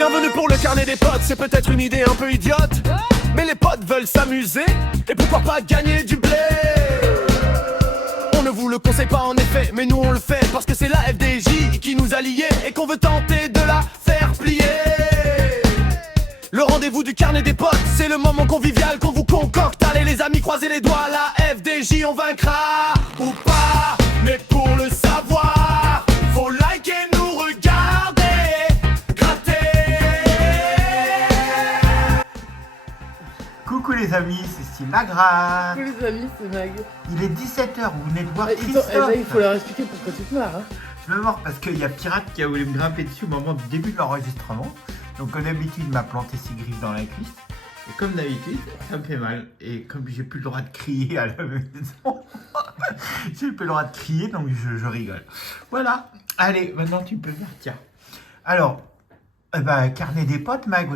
Bienvenue pour le carnet des potes, c'est peut-être une idée un peu idiote, mais les potes veulent s'amuser, et pourquoi pas gagner du blé. On ne vous le conseille pas en effet, mais nous on le fait parce que c'est la FDJ qui nous a liés et qu'on veut tenter de la faire plier. Le rendez-vous du carnet des potes, c'est le moment convivial qu'on vous concocte. Allez les amis, croisez les doigts, la FDJ on vaincra ou pas. Mais pour le savoir, faut liker, nous regarder, gratter. Coucou les amis, c'est Steve Magra. Coucou les amis, c'est Mag. Il est 17h, vous venez de voir Là, Christophe. il faut leur expliquer pourquoi tu te marres. Hein. Je me mords parce qu'il y a Pirate qui a voulu me grimper dessus au moment du début de l'enregistrement. Donc comme d'habitude, il m'a planté ses griffes dans la cuisse. Et comme d'habitude, ça me fait mal. Et comme j'ai plus le droit de crier à la maison, j'ai plus le droit de crier, donc je rigole. Voilà. Allez, maintenant tu peux partir. Alors, carnet des potes, Mag,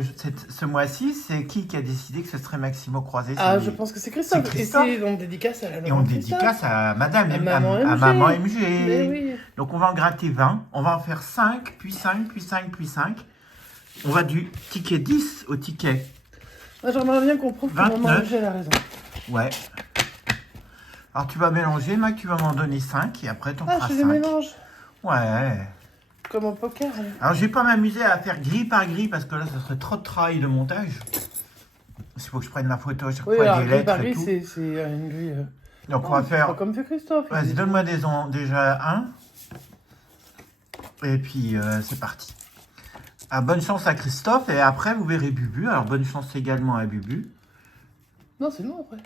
ce mois-ci, c'est qui a décidé que ce serait Maximo Croisé? Je pense que c'est Christophe. C'est Christophe. Et c'est on dédicace à la Et on dédicace à Madame, à Maman MG. à Maman MG. Mais oui. Donc on va en gratter 20, on va en faire 5, puis 5, puis 5, puis 5. On va du ticket 10 au ticket. Moi, j'aimerais bien qu'on prouve que Maman MG a raison. Ouais. Alors tu vas mélanger, Mac, tu vas m'en donner 5 et après t'en feras 5. Je les mélange. Ouais. Comme au poker. Hein. Alors je vais pas m'amuser à faire grille par grille parce que là ça serait trop de travail de montage. Il faut que je prenne ma photo à chaque fois, des lettres par et grille, tout. c'est une grille. Donc on va faire... Pas comme fait Christophe. Vas-y, donne-moi déjà un. Et puis c'est parti. Bonne chance à Christophe et après vous verrez Bubu. Alors bonne chance également à Bubu. Non, c'est nous après.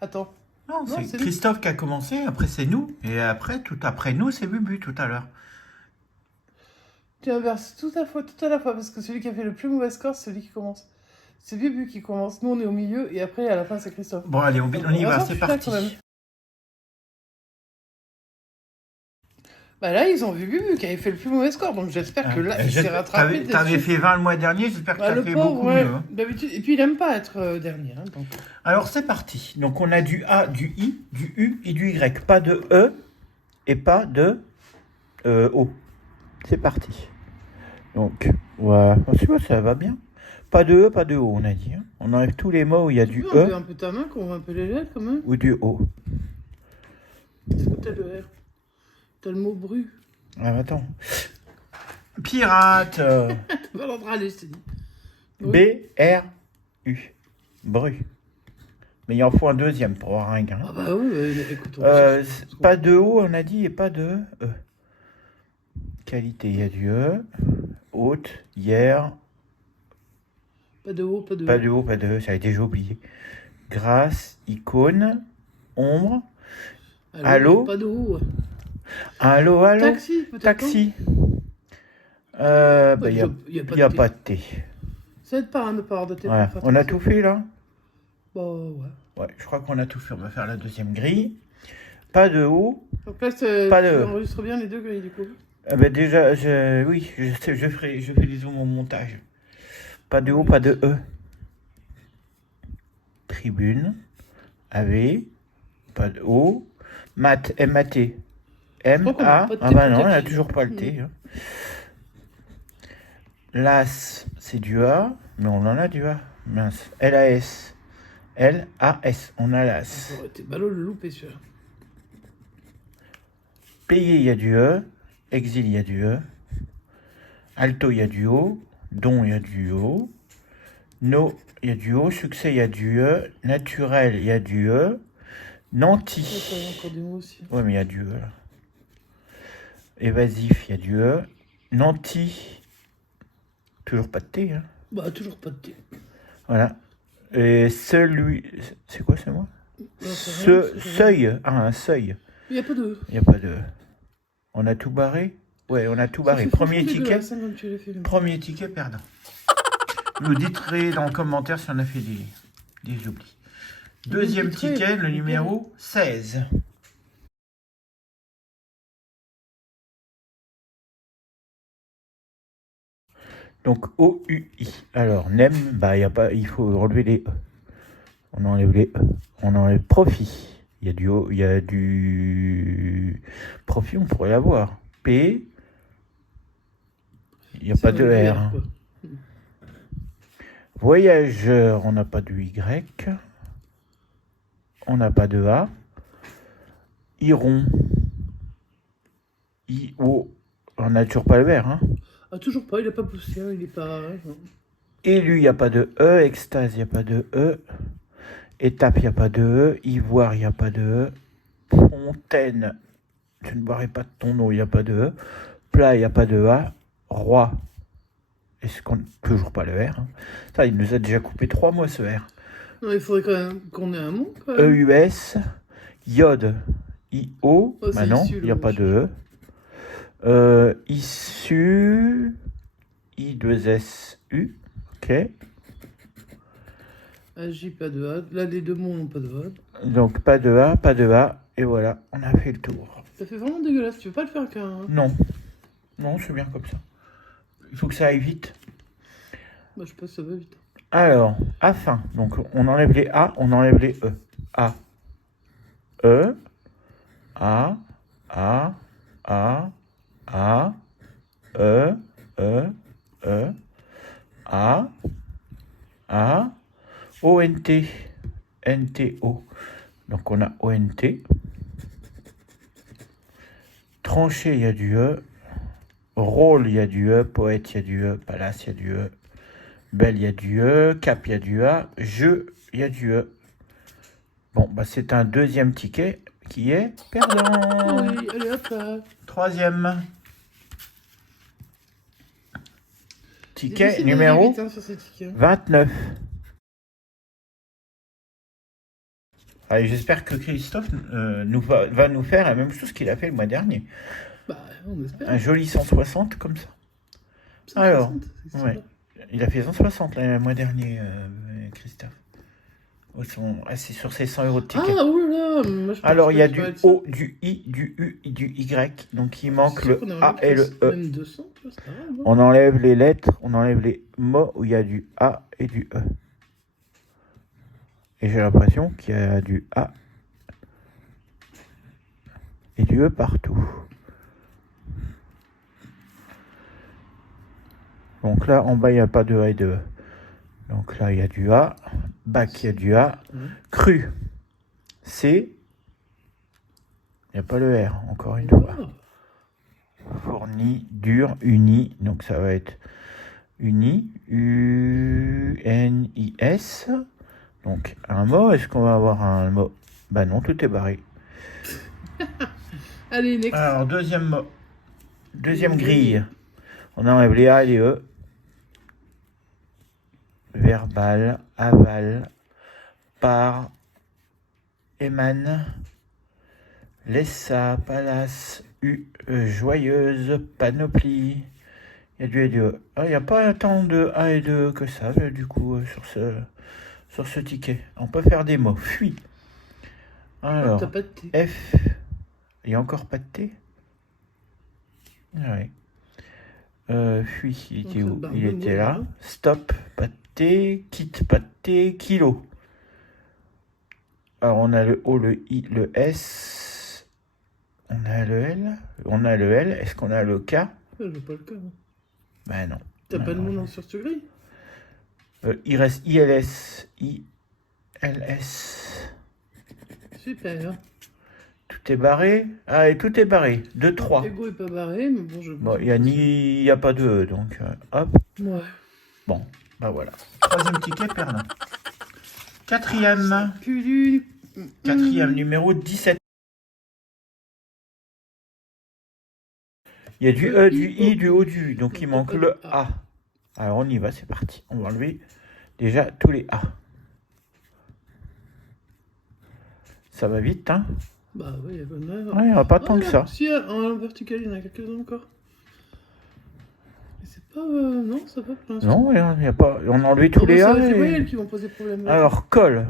Attends. Non, c'est Christophe qui a commencé, après c'est nous. Et après, tout après nous, c'est Bubu tout à l'heure. Tu inverses tout à la fois parce que celui qui a fait le plus mauvais score, c'est celui qui commence. C'est Bubu qui commence. Nous, on est au milieu et après, à la fin, c'est Christophe. Bon, allez, on y va, c'est parti. Bah là, ils ont vu Bubu qui avait fait le plus mauvais score, donc j'espère que là, il s'est rattrapé. T'avais fait 20 le mois dernier, j'espère que t'as fait beaucoup mieux. Hein. D'habitude. Et puis, il aime pas être dernier. Hein, donc. Alors, c'est parti. Donc, on a du A, du I, du U et du Y. Pas de E et pas de O. C'est parti. Donc, voilà. Tu vois, ça va bien. Pas de E, pas de O, on a dit. Hein. On enlève tous les mots où il y a du E. Un peu ta main, qu'on voit un peu les lettres, quand même. Ou du O. Est-ce que t'as le R? T'as le mot bru. Ah, attends. Pirate. T'as pas l'ordre à aller, je t'ai dit. B-R-U. Bru. Mais il en faut un deuxième pour avoir un gain. Ah bah oui, écoute. Pas de O, on a dit, et pas de E. Qualité, il y a du E. Haute, hier. Pas de O, pas de E. Pas de O, pas de E, j'avais déjà oublié. Grâce, icône, ombre. Allô. Pas de O. Allô. Taxi, peut-être. Taxi. Il n'y a pas de T. Ça aide pas, hein, de pas avoir de T. Voilà. On a tout fait, là? Bah, ouais. Ouais, je crois qu'on a tout fait. On va faire la deuxième grille. Pas de O. Donc là, tu enregistres bien les deux grilles, du coup. Déjà, je fais les zooms au montage. Pas de O, pas de E. Tribune. AV. Pas de O. Mat, M-A-T. M-A. Ah bah non, on n'a toujours pas le T. Hein. Las, c'est du A. Mais on en a du A. Mince. L-A-S. L-A-S. On a l'As. T'es ballot le louper, celui-là. Payer, il y a du E. Exil, il y a du E. Alto, il y a du O. Don, il y a du O. No, il y a du O. Succès, il y a du E. Naturel, il y a du E. Nanti. Encore des mots aussi. Ouais, mais il y a du E là. Évasif, il y a du E. Nanti. Toujours pas de T, hein. Bah, toujours pas de T. Voilà. Et celui. C'est quoi, c'est moi? Seuil. Ah, un seuil. Il n'y a pas de E. Il n'y a pas de E. On a tout barré? Ouais, on a tout barré. Premier ticket. Premier ticket perdant. Vous direz dans le commentaire si on a fait des oublis. Deuxième ticket, le numéro 16. Donc O-U-I. Alors, NEM, il faut relever les E. On enlève les E. On enlève profit. Il y a du profit, on pourrait l'avoir. P. Il n'y a pas de R. Voyageur, on n'a pas de Y. On n'a pas de A. Iron. I-O. On n'a toujours pas le vert. Hein. Ah, toujours pas, il a pas poussé, hein, il est pas. Non. Élu, il n'y a pas de E. Extase, il n'y a pas de E. Étape, il n'y a pas de E. Ivoire, il n'y a pas de E. Fontaine, tu ne boirais pas de ton eau, il n'y a pas de E. Plat, il n'y a pas de A. Roi, est-ce qu'on toujours pas le R hein. Ça, il nous a déjà coupé 3 mots ce R. Non, il faudrait quand même qu'on ait un mot. Quand même. EUS, iode, IO, Oh, c'est bah non, issu, il n'y a là, pas je de E. Issu, I2SU, ok. Agi, pas de A. Là, les deux mots n'ont pas de A. Donc pas de A, et voilà, on a fait le tour. Ça fait vraiment dégueulasse, tu veux pas le faire qu'un. Non, non, c'est bien comme ça. Il faut que ça aille vite. Bah, je pense que ça va vite. Alors, afin, donc on enlève les A, on enlève les E. A, E, A, A, A, A, E, A, A, ONT, NTO. Donc on a ONT. Tranché, il y a du E. Rôle, il y a du E. Poète, il y a du E. Palace, il y a du E. Belle, il y a du E. Cap, il y a du A. Jeu, il y a du E. Bon, bah c'est un deuxième ticket qui est perdant. Oui, allez hop. Troisième. Difficile Ticket d'aller numéro vite, hein, sur ces tickets, hein. 29. Allez, j'espère que Christophe va nous faire la même chose qu'il a fait le mois dernier. Bah, on espère. Un joli 160 comme ça. 160, Alors, c'est ouais. sympa. Il a fait 160 le mois dernier, Christophe. C'est sur ses 100 euros de ticket. Ah, oulala, moi, je pense Alors, il y a que du ça va être ça. O, du I, du U et du Y. Donc, il manque C'est le sûr qu'on A aimerait et bien le qu'il fasse E. Même 200, tu vois, c'est pas grave. Hein. On enlève les lettres, on enlève les mots où il y a du A et du E. Et j'ai l'impression qu'il y a du A et du E partout. Donc là, en bas, il n'y a pas de A et de E. Donc là, il y a du A. Bac, il y a du A. Cru. C. Il n'y a pas le R, encore une fois. Ah, Fourni, dur, uni. Donc ça va être uni. U-N-I-S. Donc un mot. Est-ce qu'on va avoir un mot? Bah non, tout est barré. Allez, next. Alors, deuxième mot. Deuxième grille. On enlève les A et les E. Verbal, aval, par, émane, laissa, palace, joyeuse, panoplie. Il y a du A et du E. Ah, il n'y a pas tant de A et de E que ça, du coup, sur ce ticket. On peut faire des mots. Fuis. Alors, T'as pas de thé. F. Il n'y a encore pas de T? Ah oui. Fuis, il était où? Il était là. Stop, pas de T. Quitte, pas de T. Kilo. Alors, on a le O, le I, le S. On a le L. On a le L. Est-ce qu'on a le K? Je veux pas le cas. Hein. Ben non. T'as Non, pas de non, nom sur ce grille? il reste ILS. ILS. Super. Tout est barré. Ah, et tout est barré. 2, 3. Ego est pas barré, mais bon, je. Bon, il y a pas de E, donc hop. Ouais. Bon, bah voilà. Troisième ticket perdant. Quatrième. Quatrième numéro 17. Il y a du E, du I, du O, du U. Donc il manque le A. Alors on y va, c'est parti. On va enlever déjà tous les A. Ça va vite, hein? Bah oui, il y a bonne heure. Ouais, pas tant que ça. Si, en vertical, il y en a quelques-uns encore. Mais c'est pas. Non, ça va pour l'instant. Non, il y a pas. On a enlevé tous les A. C'est et- pas elles qui vont poser problème. Là. Alors, colle.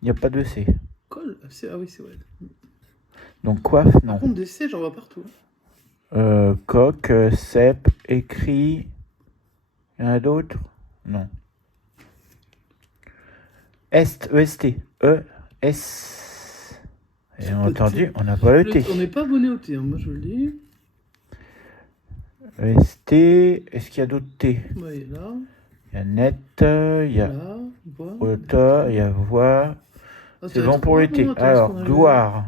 Il n'y a pas de C. Colle. Ah oui, c'est vrai. Donc coiffe, Par non. contre, des C, j'en vois partout. Coq, cep, écrit. Il y en a d'autres? Non. Est, EST. E, S. Et C'est pas entendu, T. on n'a pas le T. On n'est pas abonné au T, hein, moi je vous le dis. EST. Est-ce qu'il y a d'autres T? Ouais, il est là. Il y a net, il y a Voilà, voix. auteur, il y a voix. Ah, C'est ça va bon être pour quoi, l'été. non, attends, Alors, parce qu'on a gloire.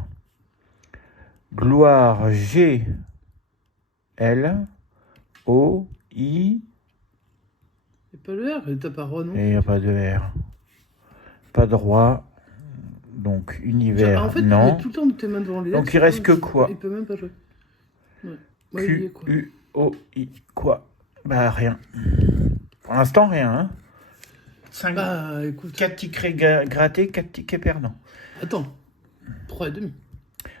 Gloire, G, L, O, I, le- Et pas le R, et t'as pas Roi non et il plus. n'y a pas de R. Pas de roi. Donc, Ah, univers, en fait, tu non. mets tout le temps tes mains devant les lettres. Donc, il reste que quoi? Il peut même pas jouer. Ouais. Ouais, il y est, Q, quoi. U, O, I, quoi? Bah, rien. Pour l'instant, rien. Hein. 5, Bah, écoute. 4 tickets grattés, 4 tickets perdants. Attends. 3,5.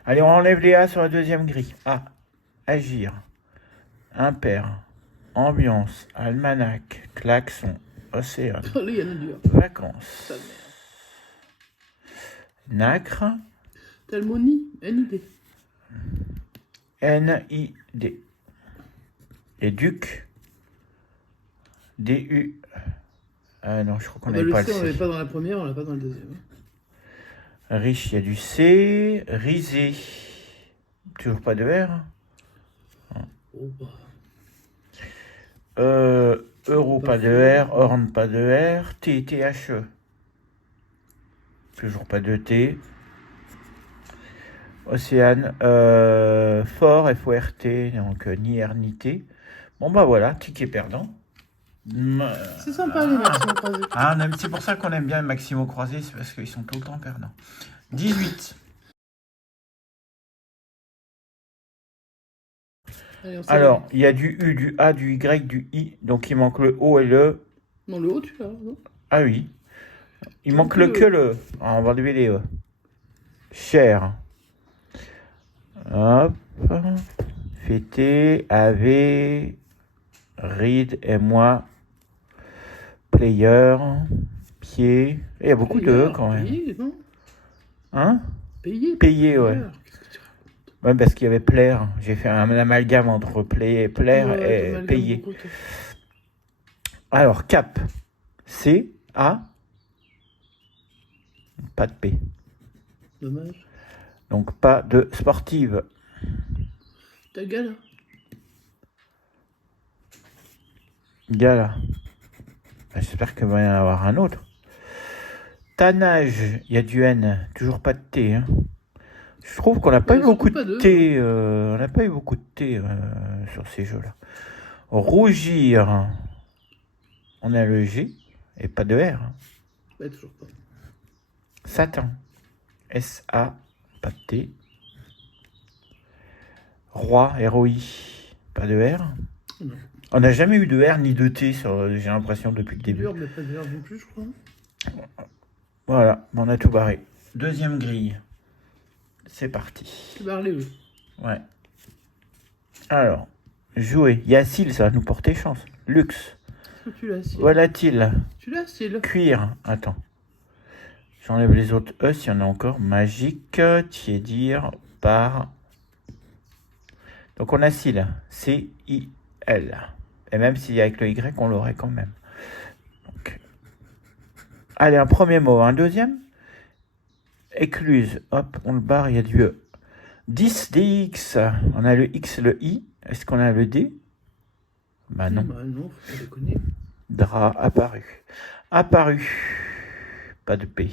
Allez, on enlève les A sur la deuxième grille. A. Agir. Impair. Ambiance. Almanach. Klaxon. Océan. Là, il y en a dur. Vacances. Ta merde. Nacre. T'as le mot ni, N-I-D. N-I-D. Et Duc. D-U. Ah non, je crois qu'on Bah, n'avait le pas C, on le l'avait C. pas dans la première, on l'a pas dans la deuxième. Riche, il y a du C. Risé. Toujours pas de R. Oh, bah. Euro, Pas pas de fou. R. Orne, pas de R. T, T-H-E. Toujours pas de T. Océane. Fort, F-O-R-T. Donc ni R ni T. Bon bah voilà, ticket perdant. C'est sympa les Maxime Croisé. Ah, c'est pour ça qu'on aime bien les Maximo croisés, c'est parce qu'ils sont tout le temps perdants. 18. Allez, on Alors, il y a du U, du A, du Y, du I. Donc il manque le O et le... Non, le haut, tu l'as, non? Ah oui. Il Donc, manque le que le. Ah, on va enlever les E. Cher. Hop. Fêter, AV, read et moi. Player, pied. Il y a beaucoup de E quand même. Payé, non? Hein? Payé. Payer, ouais. Player. Qu'est-ce que tu racontes? Ouais, parce qu'il y avait plaire. J'ai fait un amalgame entre player, plaire Ouais, et t'amalgames payer. beaucoup, toi. Alors, cap. C, A. Pas de P. Dommage. Donc, pas de sportive. Ta gueule. Gala. J'espère qu'il va y en avoir un autre. Tannage, il y a du N, toujours pas de T. Hein. Je trouve qu'on n'a pas eu beaucoup de T. On n'a pas eu beaucoup de T sur ces jeux-là. Rougir, on a le G et pas de R. Hein. Bah, toujours pas. Satan, S-A, pas de T. Roi, R-O-I, pas de R. Non. On n'a jamais eu de R ni de T, j'ai l'impression, depuis le début. Dur, mais pas dur non plus, je crois. Voilà, on a tout barré. Deuxième grille. C'est parti. Tu barres les E. Ouais. Alors, jouer. Yacile, ça va nous porter chance. Luxe. Est-ce que tu l'as, Cyril? Volatile. Tu l'as, Cyril? Cuir. Attends. J'enlève les autres E s'il y en a encore. Magique. Tiédir. Par. Donc on a cil. C-I-L. Et même s'il y a avec le Y, on l'aurait quand même. Donc. Allez, un premier mot. Un deuxième. Écluse. Hop, on le barre, il y a du E. 10, DX. On a le X, le I. Est-ce qu'on a le D? Bah non. Bah non, faut pas déconner. Drap apparu. Apparu. Pas de P.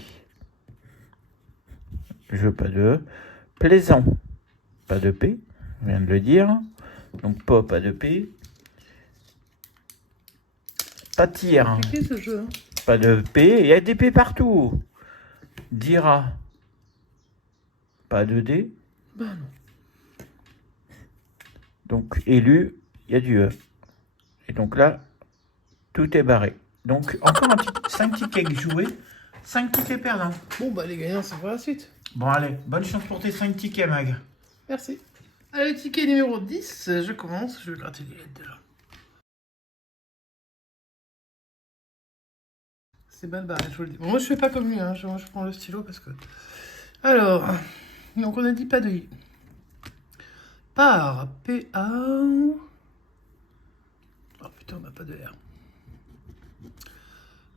Je pas de E. Plaisant. Pas de P. Je viens de le dire. Donc pas de P. Pâtir. C'est compliqué ce jeu. Hein. Pas de P. Il y a des P partout. Dira. Pas de D. Bah non. Donc élu, il y a du E. Et donc là, tout est barré. Donc encore 5 tickets joués, 5 tickets perdants. Bon, bah les gagnants, c'est pour la suite. Bon allez, bonne chance pour tes 5 tickets, Mag. Merci. Allez, ticket numéro 10, je commence. Je vais gratter les lettres déjà. C'est mal barré, je vous le dis. Bon, moi, je fais pas comme lui, hein. Moi, je prends le stylo parce que... Alors, donc on a dit pas de I. Par, P-A... Oh putain, on n'a pas de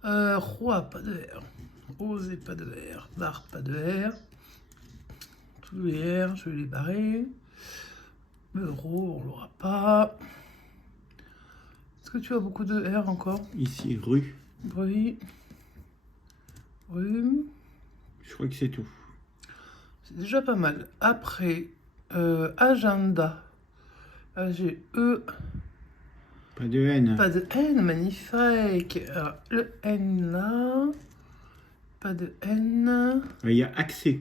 R. Roi, pas de R. Oser, pas de R. Bar, pas de R. Tous les R, je vais les barrer. Euro, on l'aura pas. Est-ce Est-ce que tu as beaucoup de R encore? Ici, rue. Bruit. Rhume. Je crois que c'est tout. C'est déjà pas mal. Après, agenda. A-G-E. Pas de N. Pas de N, magnifique. Alors, le N là. Pas de N. Il y a accès.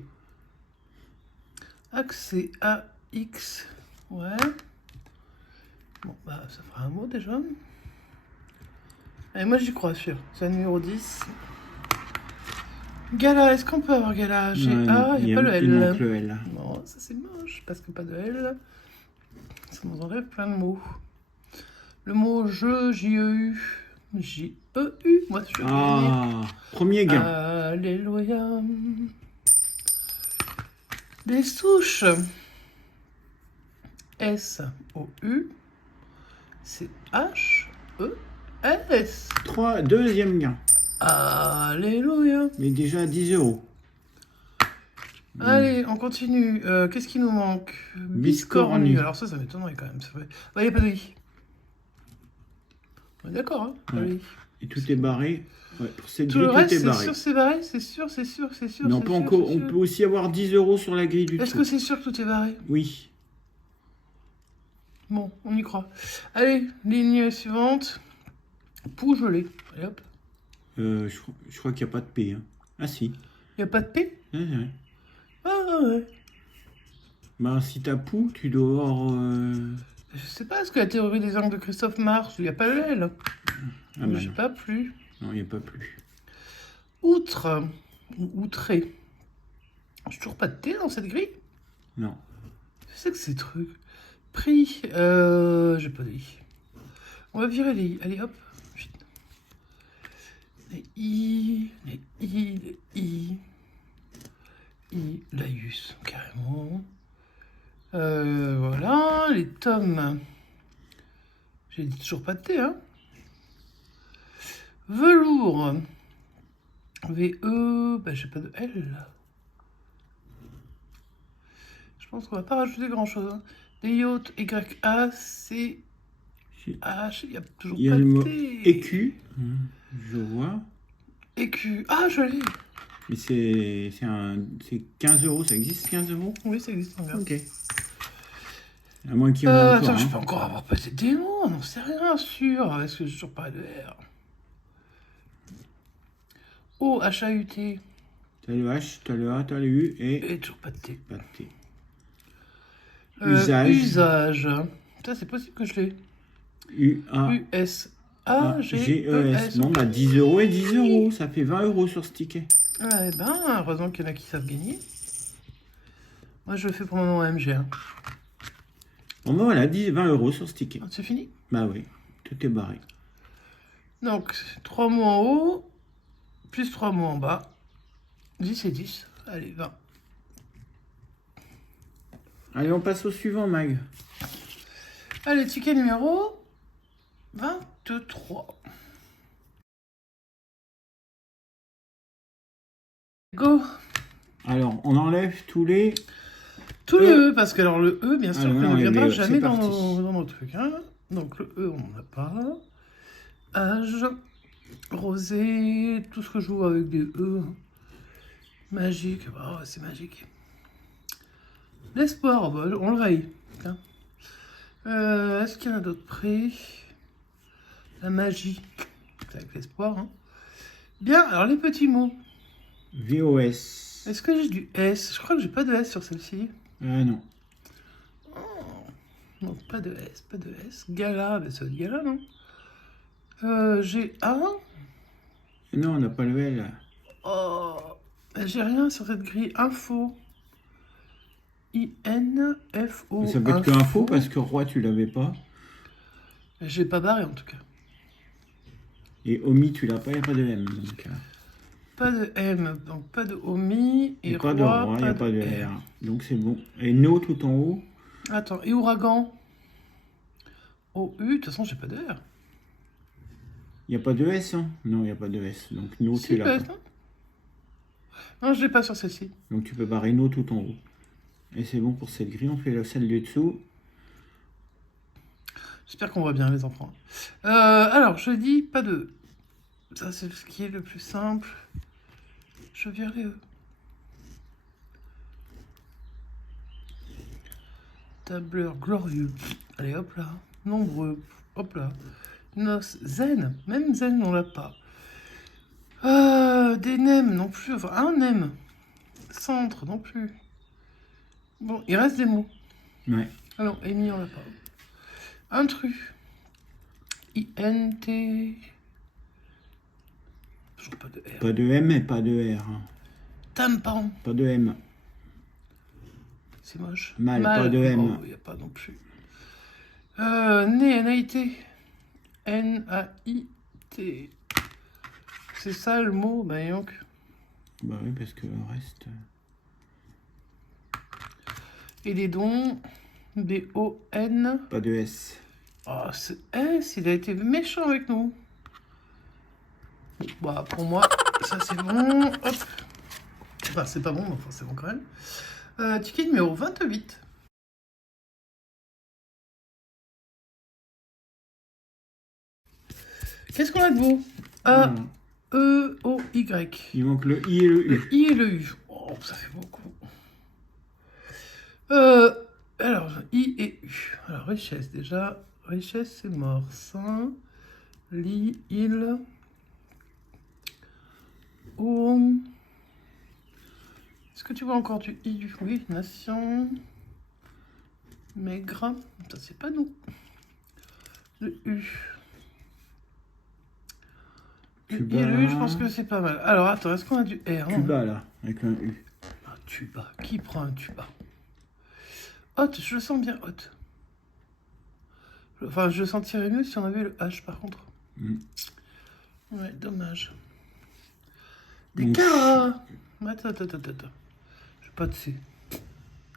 Accès A-X. Ouais. Bon, bah, ça fera un mot déjà. Allez, moi j'y crois, sûr. C'est le numéro 10. Gala, est-ce qu'on peut avoir Gala? G-A, il n'y a pas le L. Il manque le L. Non, ça c'est moche, parce que pas de L. Ça nous enlève plein de mots. Le mot je, J-E-U. J-E-U, moi je suis Ah, premier gain. Alléluia. Les souches. S-O-U. C'est H-E-S. Deuxième gain. Alléluia. Mais déjà 10 €. Allez, on continue. Qu'est-ce qui nous manque? Biscornu. Alors ça m'étonnerait quand même. Il n'y a pas de I. On est d'accord, hein? Pas de Ouais. I. Et tout est barré. Ouais, pour cette Tout grille, le reste, tout est c'est barré. sûr, c'est barré. C'est sûr, c'est sûr, c'est sûr. Non, c'est pas sûr, encore. c'est On sûr. peut aussi avoir 10 € sur la grille du Est-ce dessous. que c'est sûr que tout est barré? Oui. Bon, on y croit. Allez, ligne suivante. Pougelet. Allez hop. Je crois qu'il n'y a pas de P. Hein. Ah si. Il n'y a pas de P? Ouais, ouais. Ah ouais. Bah, si t'as Pou, tu dois avoir... Je sais pas, est-ce que la théorie des angles de Christophe Marx, il n'y a pas le L? Ah bah Je sais non. pas plus. Non, il n'y a pas plus. Outre. Ou outré. J'ai toujours pas de T dans cette grille? Non. Qu'est-ce que c'est que ces trucs? Prix. J'ai pas de I. On va virer les I. Allez hop. Chut. Les I. Les I. Les I. I. Laïus, carrément. Voilà. Les tomes. J'ai dit toujours pas de T, hein. Velours. V-E. Bah, j'ai pas de L. Je pense qu'on va pas rajouter grand chose. Hein. Des yachts, Y-A-C-H. Il y a toujours Il y a pas le de mot T. écu. Je vois. Écu. Ah, je l'ai. Mais c'est 15 €. Ça existe 15 €? Oui, ça existe encore. Ok. À moins qu'il y en ait encore. Attends, je Hein. peux encore avoir passé des mots, non, c'est rien sûr. Est-ce que j'ai toujours pas de R? O, H-A-U-T. T'as le H, t'as le A, t'as le U et Et toujours pas de T. pas de T. Usage. Usage. Ça, c'est possible que je l'ai. U-S-A-G-E-S. Bon, bah 10 € et 10 €. Ça fait 20 € sur ce ticket. Eh ben, heureusement qu'il y en a qui savent gagner. Moi, je le fais pour mon OMG. Hein. Bon, bah voilà, 20 € sur ce ticket. Ah, c'est fini. Bah oui, tout est barré. Donc, 3 mots en haut, plus 3 mots en bas. 10 et 10. Allez, 20. Allez, on passe au suivant, Mag. Allez, ticket numéro 23. Go. Alors, on enlève tous les... Tout le E, parce que alors le E, bien sûr, Ah, que non, ne viendra mais jamais c'est dans parti. nos trucs. Hein. Donc le E, on n'en a pas. Âge, rosé, tout ce que je joue avec des E. Magique, oh, c'est magique. L'espoir, bah, on le raye. Tiens. Est-ce qu'il y en a d'autres prix? La magie, c'est avec l'espoir. Hein. Bien, alors les petits mots. VOS. Est-ce que j'ai du S? Je crois que j'ai pas de S sur celle-ci. Ah non. Non, pas de S, pas de S. Gala, ben ça va être gala, non? J'ai A. Non, on n'a pas le L. Oh, ben, j'ai rien sur cette grille. Info. I-N-F-O. Ça peut être que info parce que roi, tu l'avais pas. J'ai pas barré en tout cas. Et Omi, tu l'as pas, il n'y a pas de M. Donc, Pas de M, donc pas de Omi. et Et pas de roi, il n'y a pas de R. Donc c'est bon. Et No tout en haut. Attends, et ouragan? O-U, de toute façon, j'ai pas de R. Il n'y a pas de S, hein? Non, il n'y a pas de S. Donc No, Si, tu l'as peut-être, pas. non? Non, je l'ai pas sur celle-ci. Donc tu peux barrer No tout en haut. Et c'est bon pour cette grille. On fait celle du dessous. J'espère qu'on voit bien les enfants. Alors, je dis pas de... Ça, c'est ce qui est le plus simple. Je vire les E. Tableur glorieux. Allez, hop là. Nombreux. Hop là. Noce. Zen. Même zen, on l'a pas. Des nems non plus. Enfin, un nem. Centre non plus. Bon, il reste des mots. Ouais. Alors, Amy, on l'a pas. Intrus. INT. Toujours pas de R. Pas de M et pas de R. Tympan. Pas de M. C'est moche. Mal, pas de M. Oh, il n'y a pas non plus. N-A-I-T. N-A-I-T. C'est ça le mot, bah donc. Bah oui, parce que le reste... Et les dons. B-O-N. Pas de S. Oh, ce S, il a été méchant avec nous. Bon, bah, pour moi, ça c'est bon. Hop. Enfin, c'est pas bon, mais enfin, c'est bon quand même. Ticket numéro 28. Qu'est-ce qu'on a de beau? A, E, O, Y. Il manque le I et le U. Le I et le U. Oh, ça fait beaucoup. Alors, I et U. Alors, richesse, déjà. Richesse, c'est mort. Saint, lit, il. O. Est-ce que tu vois encore du I? Oui, nation. Maigre. Ça, c'est pas nous. Le U. Le I et le U, je pense que c'est pas mal. Alors, attends, est-ce qu'on a du R? Cuba, là, avec un U. Un tuba. Qui prend un tuba? Hot, je le sens bien hot. Enfin, je le sentirais mieux si on avait le H, par contre. Ouais, dommage. Des caras. Attends. J'ai pas de C.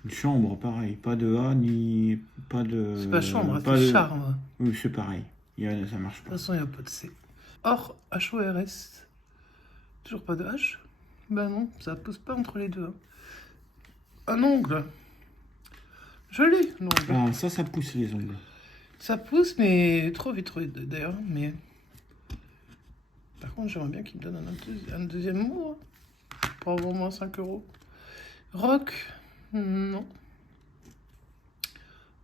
Une chambre, pareil. Pas de A, ni... Pas de... C'est pas chambre, pas c'est de... charme. Oui, c'est pareil. Ça marche De pas. toute façon, il n'y a pas de C. Or, H-O-R-S. Toujours pas de H? Bah non, ça pousse pas entre les deux. Hein. Un ongle. Je l'ai, l'ongle. Ah, ça pousse les ongles. Ça pousse, mais trop vite d'ailleurs. Mais par contre, j'aimerais bien qu'il me donne un deuxième mot. Hein, pour avoir au moins 5 €. Rock. Non.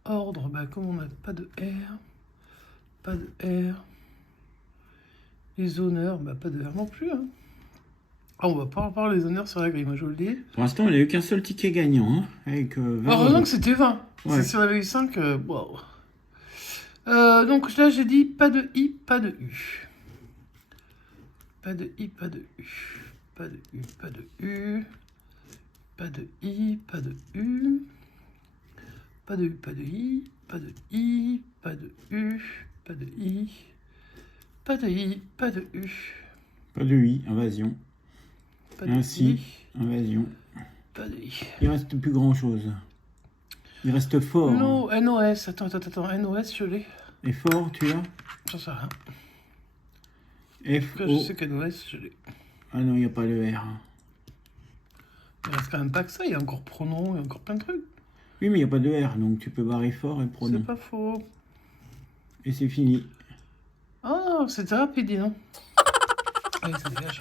Ordre. Bah, comme on n'a pas de R. Pas de R. Les honneurs. Bah, pas de R non plus. Hein. Ah, on va pas avoir les honneurs sur la grille, moi je vous le dis. Pour l'instant, il n'y a eu qu'un seul ticket gagnant. Hein, avec 20 Heureusement euros. que c'était 20. Ouais. Si on avait eu 5, wow. Donc là, j'ai dit pas de I, pas de U. Pas de I, pas de U. Pas de U, pas de U. Pas de I, pas de U. Pas de U, pas de I. Pas de I, pas de U. Pas de I. Pas de I, pas de U. Pas de I, invasion. Pas de Ainsi, I. invasion. Pas de I. Il reste plus grand chose. Il reste fort. No, NOS. Attends. NOS, je l'ai. Et fort, tu l'as? J'en sais rien. F, Je O. sais qu'NOS, je l'ai. Ah non, il n'y a pas le R. Il reste quand même pas que ça. Il y a encore pronom, il y a encore plein de trucs. Oui, mais il n'y a pas de R, donc tu peux barrer fort et pronom. C'est pas faux. Et c'est fini. Oh, c'était rapide, dis donc. Allez, ça dégage.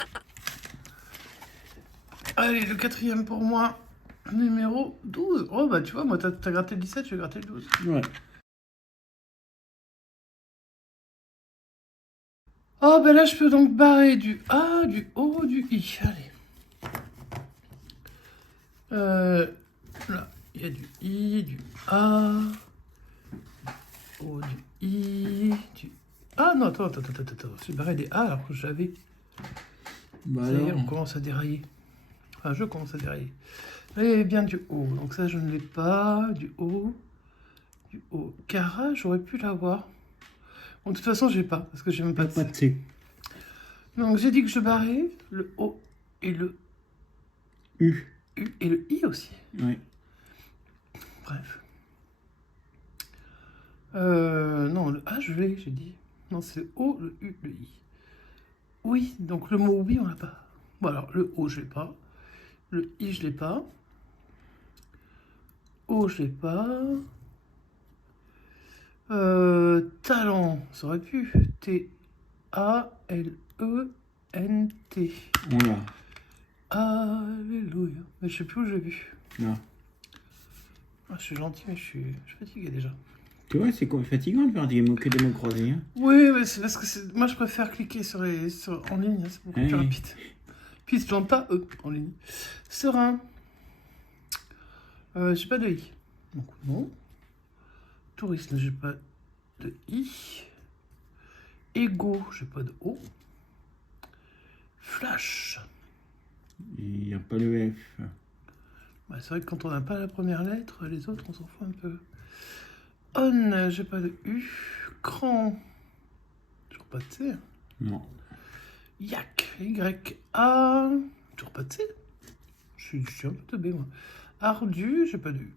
Allez, le quatrième pour moi. Numéro 12. Oh, bah tu vois, moi, t'as gratté le 17, je vais gratter le 12. Ouais. Oh, bah là, je peux donc barrer du A, du O, du I. Allez. Là, il y a du I, du A, du O, du I, du... Ah non, attends. J'ai barré des A alors que j'avais... Bah Ça y est, alors. on commence à dérailler. Enfin, je commence à dérailler. Là, il y avait bien du O. Donc ça, je ne l'ai pas. Du O. Du O. Cara, j'aurais pu l'avoir. Bon, de toute façon, j'ai pas. Parce que j'ai même pas de Pas C. de C. Donc, j'ai dit que je barrais le O et le U. U et le I aussi. Ouais. Bref. Non, le A, je l'ai, j'ai dit. Non, c'est le O, le U, le I. Oui, donc le mot oui, on l'a pas. Bon, alors, le O, je l'ai pas. Le I, je l'ai pas. O, je l'ai pas. Talent, ça aurait pu. T-A-L-E-N-T. Voilà. Alléluia. Mais je sais plus où j'ai vu. Là. Ah, je suis gentil, mais je suis fatigué déjà. Tu vois, c'est fatigant de faire que des mots croisés. Hein. Oui, mais c'est parce que moi je préfère cliquer en ligne, c'est beaucoup plus rapide. Puis je pas en ligne. Serein. J'ai pas de I. Donc non. Tourisme, j'ai pas de I. Ego, j'ai pas de O. Flash. Il n'y a pas le F. Bah, c'est vrai que quand on n'a pas la première lettre, les autres on s'en fout un peu. On, j'ai pas de U. Cran. Toujours pas de C. Non. Yak. Y-A. Toujours pas de C. Je suis un peu teubé moi. Ardu, j'ai pas de U.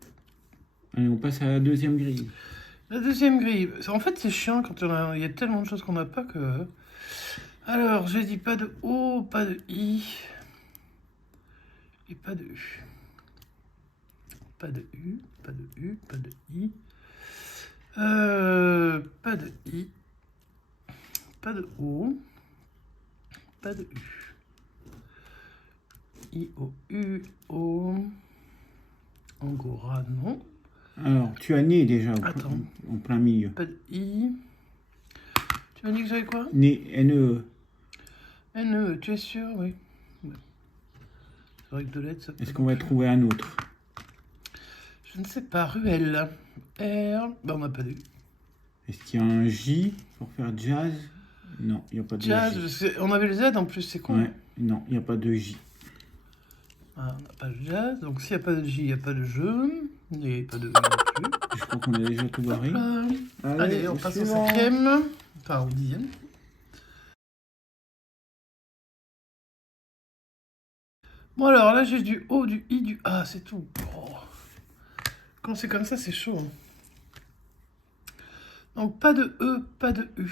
Allez, on passe à la deuxième grille. La deuxième grille. En fait, c'est chiant quand il y a tellement de choses qu'on n'a pas que... Alors, j'ai dit pas de O, pas de I. Et pas de U. Pas de U, pas de U, pas de I. Pas de I. Pas de O. Pas de U. I, O, U, O. Angora, non. Alors, tu as né déjà en plein milieu. Pas de I. Tu m'as dit que j'avais quoi? Né, N-E. N-E, tu es sûr? Oui. Ouais. C'est vrai que deux lettres, ça peut... Est-ce qu'on va trouver un autre? Je ne sais pas. Ruelle. R. Ben, on n'a pas de U. Est-ce qu'il y a un J pour faire jazz? Non, il n'y a pas de Jazz, J. on avait le Z en plus, c'est con. Ouais, non, il n'y a pas de J. Ah, on n'a pas de jazz, donc s'il n'y a pas de J, il n'y a pas de jeu. Il n'y a pas de E non plus. Je crois qu'on a déjà tout barré. Allez, on passe au suivant. 5e. Enfin, au 10e. Bon, alors là, j'ai du O, du I, du A, c'est tout. Oh. Quand c'est comme ça, c'est chaud. Hein. Donc, pas de E, pas de U.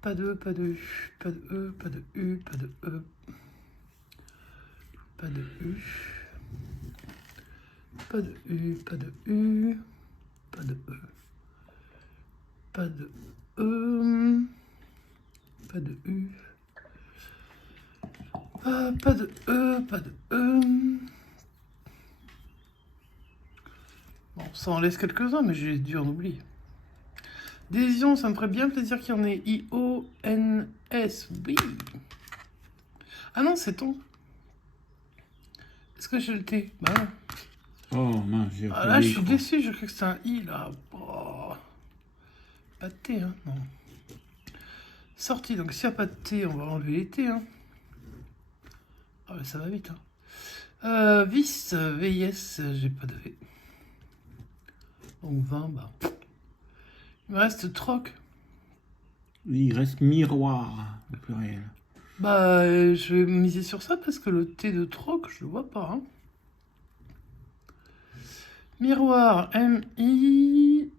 Pas de E, pas de U. Pas de E, pas de U, pas de E. Pas de U. Pas de U, pas de U. Pas de E. Pas de E. Pas de U. Ah, pas de E, pas de E. Bon, ça en laisse quelques-uns, mais j'ai dû en oublier. Des ions, ça me ferait bien plaisir qu'il y en ait. I-O-N-S. Oui. Ah non, c'est ton. Est-ce que j'ai le T? Bah non. Oh mince, j'ai Ah là, je suis déçu, je crois que c'est un I là. Oh. Pas de T, hein, non. Sortie, donc s'il n'y a pas de T, on va enlever les T, hein. Ah, mais ça va vite, hein. Vis, VIS, j'ai pas de V. Donc 20, bah. Il me reste troc. Il reste miroir au pluriel. Bah, je vais miser sur ça parce que le T de troc, je le vois pas, hein. Miroir, M-I-R-O-I-R-S.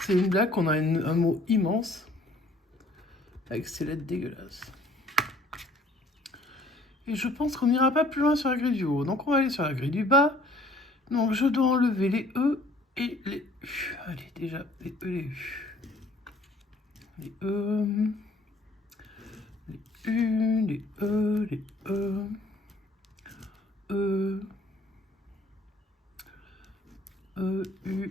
C'est une blague qu'on a un mot immense avec ces lettres dégueulasses. Et je pense qu'on n'ira pas plus loin sur la grille du haut. Donc on va aller sur la grille du bas. Donc je dois enlever les E et les U. Allez, déjà, les E, les U. Les E, les U, les E, les E. E, E, U,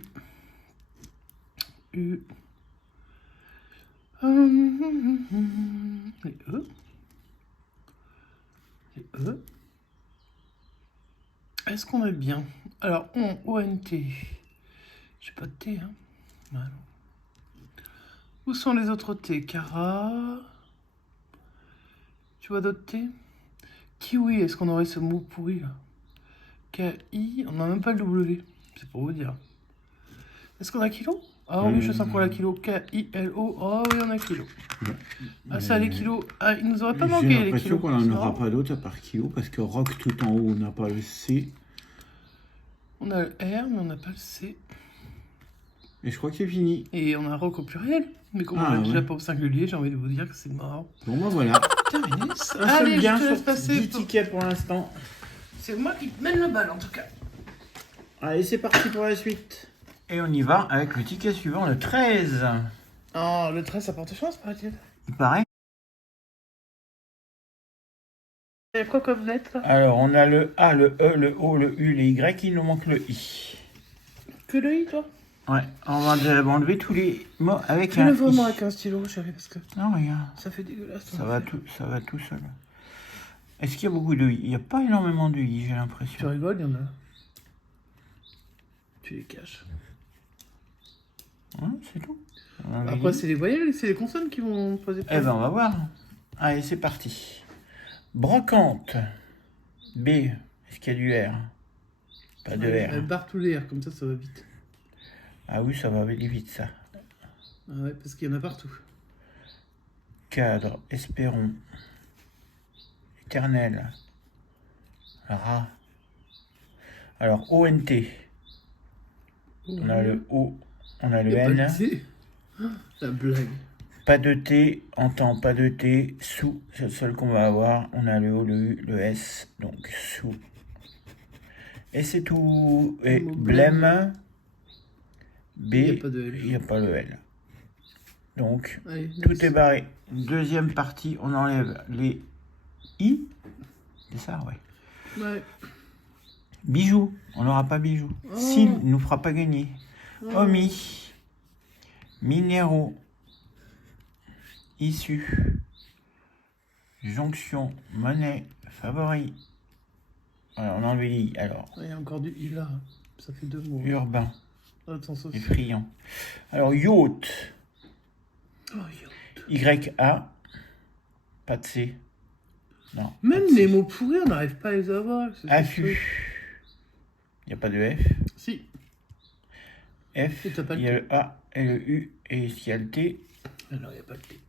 U, les E, les E. Est-ce qu'on est bien? Alors, O-N-T. J'ai pas de T, hein. Voilà. Où sont les autres T? Cara. Tu vois d'autres T? Kiwi, est-ce qu'on aurait ce mot pourri là? K-I, on n'a même pas le W, c'est pour vous dire. Est-ce qu'on a kilo? Ah oui, je sens qu'on a kilo. K-I-L-O, oh oui, on a kilo. Ah ça, les kilos, ah, il nous aurait pas manqué les kilos. J'ai l'impression qu'on n'en aura pas d'autres à part kilo, parce que rock tout en haut, on n'a pas le C. On a le R, mais on n'a pas le C. Et je crois que c'est fini. Et on a rock au pluriel, mais comme on l'a déjà pas au singulier, j'ai envie de vous dire que c'est mort. Bon bah voilà. Terminé. Allez, je te laisse sur passer. 10 tickets pour l'instant. C'est moi qui mène le bal en tout cas. Allez, c'est parti pour la suite. Et on y va avec le ticket suivant, le 13. Oh, le 13, ça porte chance, paraît-il. Il paraît. Il y a quoi comme lettre, là? Alors, on a le A, le E, le O, le U, le Y, il nous manque le I. Que le I, toi? Ouais, on va enlever tous les mots avec Fais-le un vraiment I. avec un stylo, chérie, parce que Non, regarde, ça fait dégueulasse. ça va tout seul. Est-ce qu'il y a beaucoup de I? Il n'y a pas énormément de I, j'ai Tu l'impression. rigoles, il y en a. Tu les caches. Ouais, c'est tout. On avait Après, dit. c'est les voyelles, c'est les consonnes qui vont poser Eh problème. ben, on va voir. Allez, c'est parti. Brocante. B. Est-ce qu'il y a du R? Pas de Elle R. barre tous les R, comme ça va vite. Ah oui, ça va aller vite, ça. Ah ouais, parce qu'il y en a partout. Cadre. Espérons. Éternel. Rat. Alors, ONT. On a le O. On a le Y a pas N. de T. Ah, la blague. Pas de T, en temps, pas de T, sous, c'est le seul qu'on va avoir. On a le O, le U, le S, donc sous. Et c'est tout. Et Le mot blême, B, Il y a pas de L. il n'y a pas le L. Donc, Allez, tout laisse. est barré. Deuxième partie, on enlève les I. C'est ça, ouais. Ouais. Bijoux, on n'aura pas bijoux. Oh. S'il ne nous fera pas gagner. Oh. Omis, minéraux, issus, jonction, monnaie, favori. Voilà, on a enlevé l'I. Alors, Il y a encore du I là. Ça fait 2 mots. urbain, Attends, ça. effrayant. Alors, yacht, Oh, yacht. Y-A, pas de C. Non. Même pas de les C. mots pourris, on n'arrive pas à les avoir. c'est ce Affût. truc. Il n'y a pas de F. Si. F, Et t'as pas le il y a T. le A et le U. Et il y a le T. Alors, il n'y a pas le T.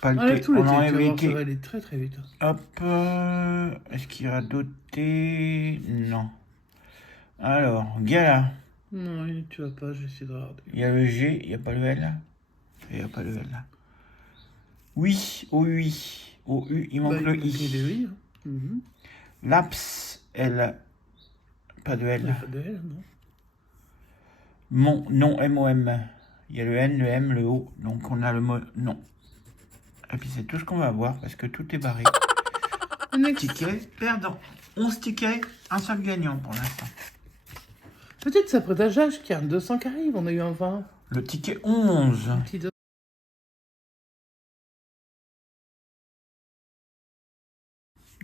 Pas le Enlève T. tous les On T, tu enlève vas les voir, ça va T. aller très très vite. Hop. Est-ce qu'il y aura d'autres T? Non. Alors, gala. Non, tu vas pas, je vais essayer de regarder. Il y a le G, il n'y a pas le L. Il n'y a pas le L. Oui, OUI. OU, il manque le il manque les I. I. Hein. Mhm. Laps, L. Pas de Il n'y a L. pas de L, non. Mon, non, M-O-M. Il y a le N, le M, le O. Donc on a le mot non. Et puis c'est tout ce qu'on va avoir parce que tout est barré. Next. Ticket perdant. 11 tickets, un seul gagnant pour l'instant. Peut-être ça prête à Jage qu'il y a un 200 qui arrive, on a eu un 20. Le ticket 11. Un petit 200.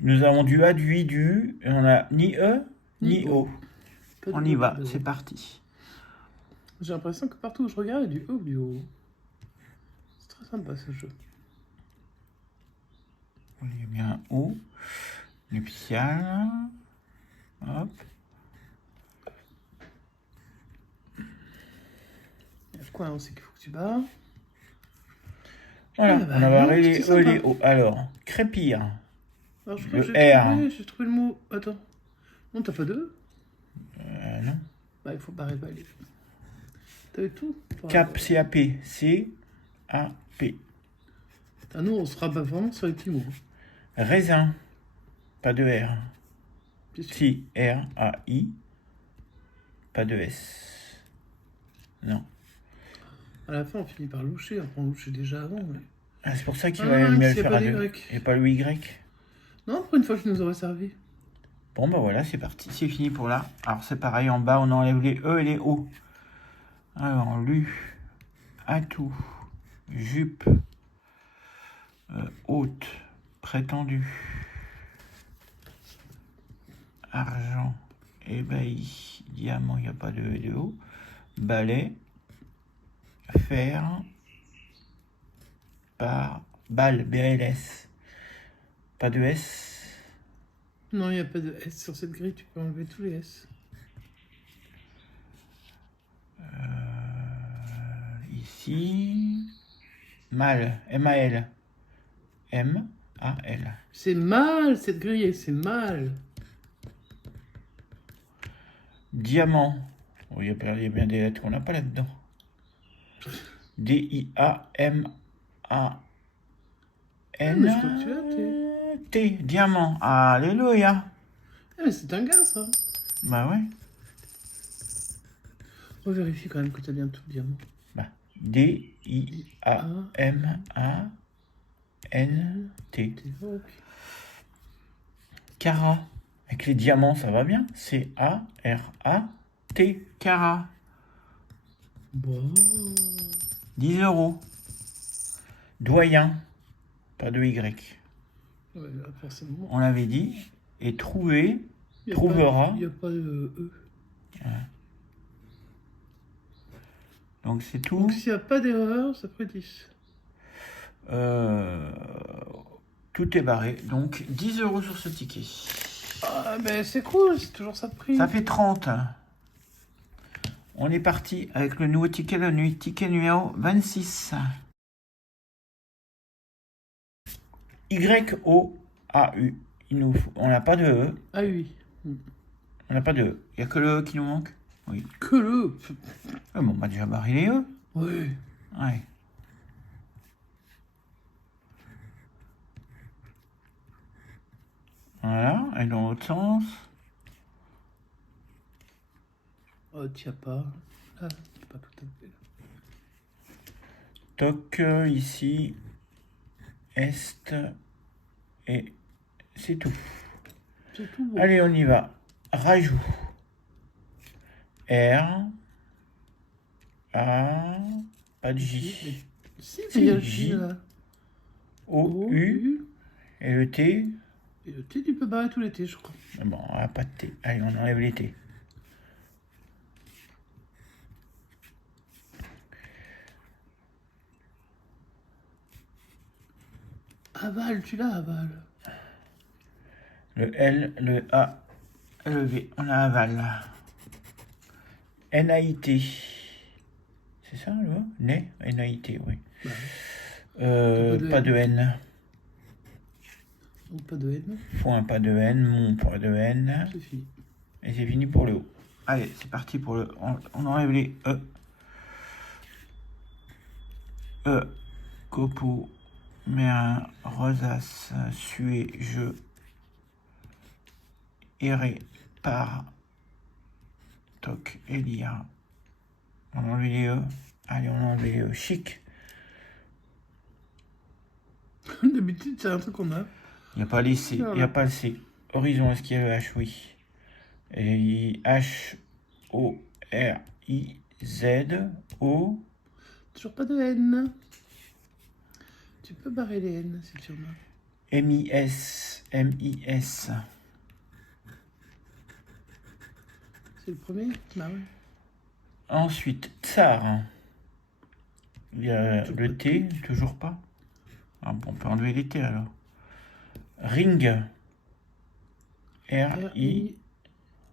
Nous avons du A, du I, du U. Et on a ni E, ni Ni O. Pas de On y O, va, pas de O. c'est parti. J'ai l'impression que partout où je regarde, il y a du E ou du O. C'est très sympa ce jeu. Il y a bien un O. Nuptial. Hop. Il y a quoi, on sait qu'il faut que tu barres. Voilà, Ah, bah, on a barré non, les c'est E, sympa. les O. Alors, crépir. Alors, je crois Le que R. j'ai trouvé le mot. Attends. Non, t'as pas de E? Non. Bah, il faut barrer le balai. T'avais tout? Cap, C-A-P. C-A-P. Ah, nous, on se rabat vraiment sur les petits mots. Raisin. Pas de R. Bien sûr. Si, R-A-I. Pas de S. Non. À la fin, on finit par loucher. Après, on louchait déjà avant. Mais... Ah, c'est pour ça qu'il Ah, va mieux le s'il y a faire pas à des deux. Grecs. Et pas le Y. Non, après, une fois qu'il nous aurait servi. Bon, bah voilà, c'est parti. C'est fini pour là. Alors, c'est pareil. En bas, on enlève les E et les O. Alors, lu. Atout. Jupe. Haute. Prétendu. Argent. Ébahi. Diamant, il n'y a pas de E et de O. Balai. Fer. Par. Balle. BLS. Pas de S. Non, il n'y a pas de S sur cette grille. Tu peux enlever tous les S. Ici. Mal. M-A-L. M-A-L. C'est mal, cette grille. C'est mal. Diamant. Oh, il y a bien des lettres qu'on n'a pas là-dedans. D-I-A-M-A-N. Ah, mais je crois que tu as, T. Diamant. Alléluia. Ah, mais c'est un gars, ça. Bah ouais. On vérifie quand même que tu as bien tout diamant. Bah, D-I-A-M-A-N-T. Ok. Cara. Avec les diamants, ça va bien. C-A-R-A-T. Cara. Bon. 10 euros. Doyen. Pas de Y. Ouais, là, forcément. On l'avait dit. Et trouver. Y a Trouvera. Il n'y a pas de E. Donc c'est tout. Donc s'il n'y a pas d'erreur, ça ferait 10. Tout est barré. Donc 10 euros sur ce ticket. Ah, mais c'est cool, c'est toujours ça de prix. Ça fait 30. On est parti avec le nouveau ticket, le ticket numéro 26. Y-O-A-U. On n'a pas de E. Ah oui. On n'a pas de E. Il n'y a que le E qui nous manque. Oui. Que le. Ah bon, on va déjà barrer les E. Oui. Ouais. Voilà, et dans l'autre sens. Oh, tiens pas. Ah, pas tout à fait. Toc, ici. Est. Et c'est tout. C'est tout bon. Allez, on y va. Rajout. R. A. Pas de J. Si, Si, il y a le J. J là. O, U. Et le T. Et le T, tu peux barrer tous les T, je crois. Bon, on n'a pas de T. Allez, on enlève les T. Aval, tu l'as, aval. Le L, le A, le V. On a aval. N-A-I-T. C'est ça, le A? Né? N-A-I-T, oui. Bah, Pas de N. donc pas de N. Point, pas de N. Mon, pas de N. C'est fini. Et c'est fini pour le O. Allez, c'est parti pour le... On enlève les E. E. Copeau. Mérin. Rosace. Sué. Je. Erré. Par. Toc. Elia. On enlève les E. Allez, on enlève les E. Chic. D'habitude, c'est un truc qu'on a. Il n'y a pas les C. Il n'y a pas le C. Horizon, est-ce qu'il y a le H? Oui. Et H-O-R-I-Z-O. Toujours pas de N. Tu peux barrer les N si tu en as. M-I-S. M-I-S. C'est le premier? Bah ouais. Ensuite, Tsar. Il y a Toujours le pas de T, toujours pas. Ah bon, on peut enlever les T alors. Ring. R-I.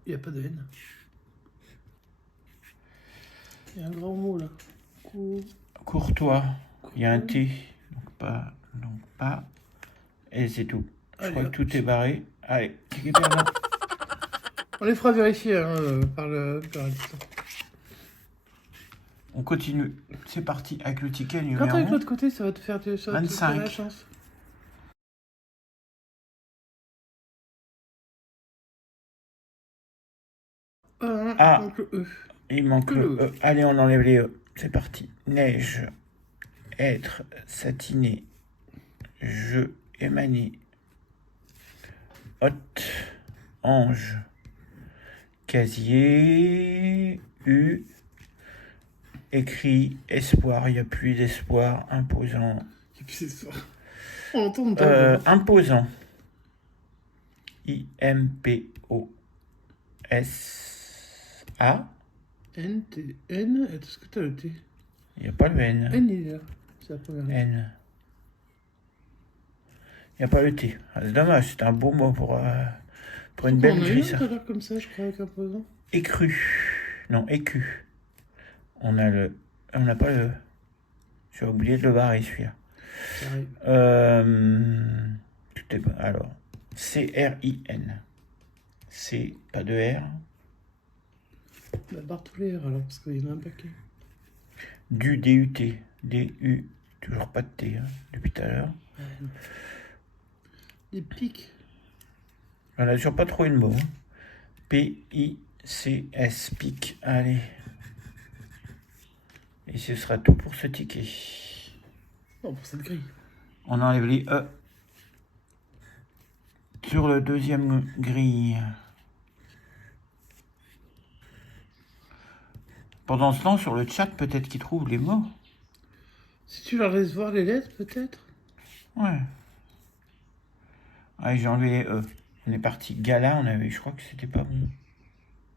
Il n'y a pas de N. Il y a un grand mot là. Courtois. Il y a un T. Donc pas. Et c'est tout. Je Allez, crois que hop. tout est barré. Allez, ticket perdant. On les fera vérifier hein, par l'assistant. On continue. C'est parti avec le ticket Quand numéro t'es avec l'autre côté, ça va te faire, ça va te faire 25. la chance. Ah. Donc le E. Il manque Que le le E. Allez, on enlève les E. C'est parti. Neige. Être. Satiné. Je. Émané. Hôte. Ange. Casier. U. Écrit. Espoir. Il n'y a plus d'espoir. Imposant. Et puis c'est ça. On entend pas. Imposant. I-M-P-O-S-A. N, T, N. Est-ce que t'as le T? Il n'y a pas le N. N, il est là. C'est la première lettre. N. Il n'y a pas le T. Ah, c'est dommage, c'est un beau mot pour une belle On a eu grille, tout ça. à l'heure comme ça, je crois, avec un posant. Écru. Non, écu. On n'a pas le... J'ai oublié de le barrer, celui-là. Ça arrive. Tout est bon. Alors, C-R-I-N. C, pas de R. Bah, barre tous les R alors, parce qu'il y en a un paquet. Du, D-U-T. D-U. Toujours pas de T, hein, depuis tout à l'heure. Des pics. On n'a toujours pas trouvé le mot. Hein. P-I-C-S, pique. Allez. Et ce sera tout pour ce ticket. Non, pour cette grille. On enlève les E sur le deuxième grille. Pendant ce temps, sur le chat, peut-être qu'ils trouvent les mots. Si tu leur laisses voir les lettres, peut-être. Ouais. Allez, j'ai enlevé les E. On est parti. Gala, on avait, je crois que c'était pas bon.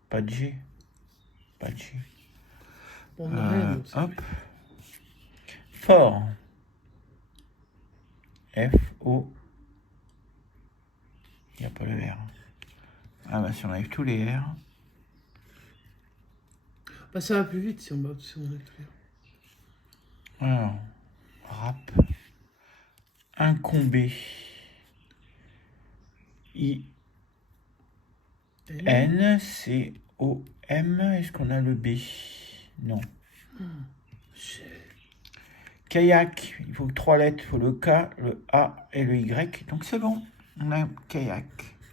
Pas de G. Pas de G. Bon, on a rien, donc c'est Hop. Fort. F-O. Il n'y a pas le R. Ah bah si on enlève tous les R. Bah, ça va plus vite si on va si on enlève tout. Alors. Rap. Incombé. I-N-C-O-M. Est-ce qu'on a le B? Non. Kayak. Il faut que 3 lettres. Il faut le K, le A et le Y. Donc c'est bon. On a kayak.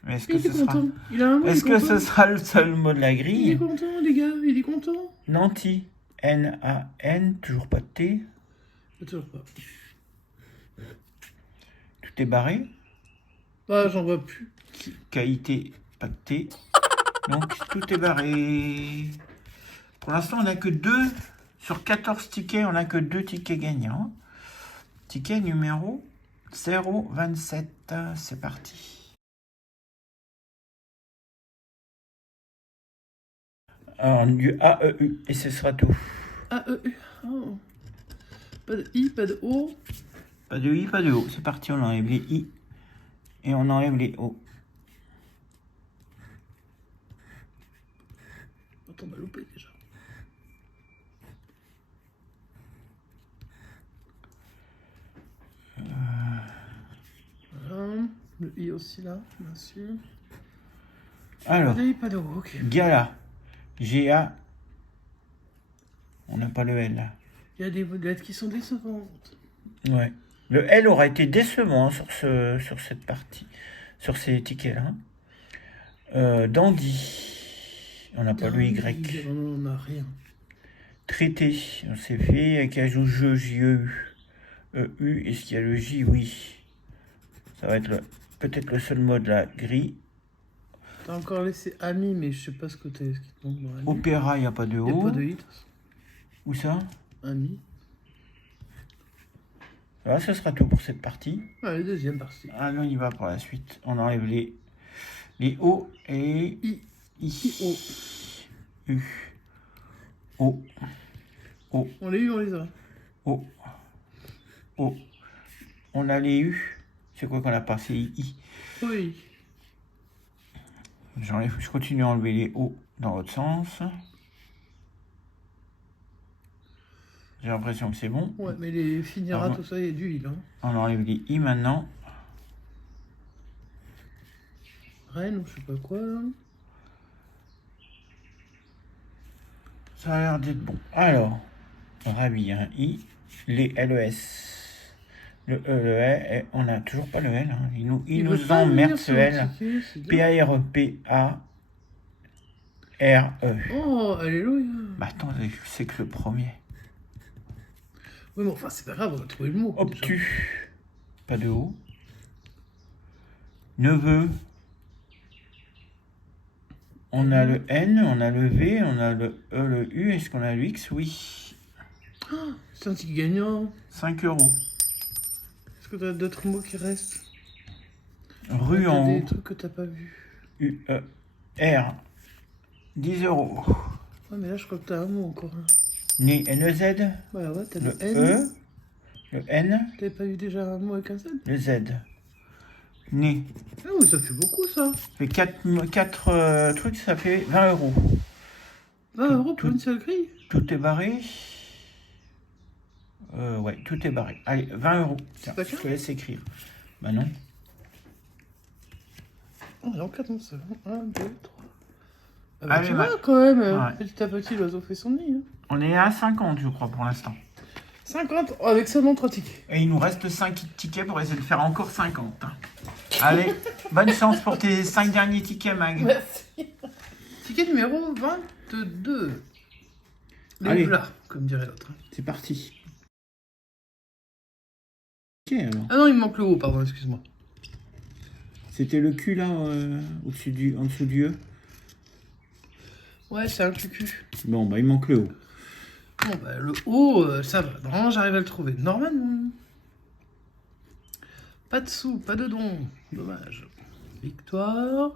Mais est-ce que ce sera... Il a un mot, Est-ce il est que content. ce sera le seul mot de la Il est grille? content, les gars, il est content. Nanti. N-A-N. Toujours pas de T. Toujours pas. Tout est barré. Bah, j'en vois plus. Qualité, pas de T. Donc tout est barré. Pour l'instant, on n'a que 2. Sur 14 tickets, on n'a que 2 tickets gagnants. Ticket numéro 027. C'est parti. Alors, du A-E-U. Et ce sera tout. A-E-U. Oh. Pas de I, pas de O. Pas de I, pas de O. C'est parti, on enlève les I. Et on enlève les O. Attends, on va louper déjà. Voilà. Le I aussi là, bien sûr. Alors, Pas de I, pas de O, ok. Gala. G-A. On n'a pas le L. Il y a des lettres qui sont décevantes. Ouais. Le L aura été décevant sur cette partie. Sur ces tickets-là. Dandy. On n'a pas le Y. On n'a rien. Traité. On s'est fait avec ajout je, J-E-U. E-U. Est-ce qu'il y a le J? Oui. Ça va être peut-être le seul mot de la grille. T'as encore laissé Ami, mais je sais pas ce que t'as. Ce qui te manque dans Ami. Opéra, il n'y a pas de Il n'y a O. pas de I. Où ça? Ami. Voilà, ce sera tout pour cette partie. Allez, deuxième partie. Allez, on y va pour la suite. On enlève les O et I. I. U. O. O. On les eu, on les a. O. O. On a les U. C'est quoi qu'on a pas? C'est I. Oui. Je continue à enlever les O dans l'autre sens. J'ai l'impression que c'est bon. Ouais, mais les finira, Pardon. tout ça, il y a du I, là. On enlève les I maintenant. Rennes ou je sais pas quoi, là. Ça a l'air d'être bon. Alors, Rabi, un I. Les LES. Le E, le E, et on n'a toujours pas le L. Hein. Il veut nous pas emmerde venir ce sur le L. ticket, c'est dingue. P-A-R-E-P-A-R-E. Oh, alléluia. Bah attends, c'est que le premier. Oui, mais enfin, c'est pas grave, on va trouver le mot. déjà. Obtus. Pas de O. Neveu. On a le N, on a le V, on a le E, le U. Est-ce qu'on a le X? Oui. C'est un ticket gagnant. 5 €. Est-ce que t'as d'autres mots qui restent? Rue T'as en des haut. trucs que t'as pas vus. U, E, R. 10 €. Ouais, mais là, je crois que t'as un mot encore. Hein. Né, N-E-Z. Bah ouais, t'as Le le N. E. Le N. T'avais pas vu déjà un mot avec un Z? Le Z. Né. Ah oui, ça fait beaucoup, ça. Les 4 trucs, ça fait 20 €. 20 € pour tout- une seule grille? Tout est barré. Ouais, tout est barré. Allez, 20 €. Tiens, pas je qu'un te laisse écrire. Bah non. Oh, il y a encore un seul. 1, 2, 3. Ah bah, Allez, tu va. vois, quand même, Ouais. petit à petit, l'oiseau fait son nid. Hein. On est à 50, je crois, pour l'instant. 50 avec seulement 3 tickets. Et il nous reste 5 tickets pour essayer de faire encore 50. Allez, bonne chance pour tes 5 derniers tickets, Mag. Merci. Ticket numéro 22. Les Allez. plats, comme dirait l'autre. C'est parti. Ok, alors. Ah non, il me manque le haut, pardon, excuse-moi. C'était le cul là, en dessous du E. Ouais, c'est un cucu. Bon, bah il manque le haut. Bon, bah, le haut, ça va. Normalement, j'arrive à le trouver. Normalement. Pas de sous, pas de dons. Dommage. Victoire.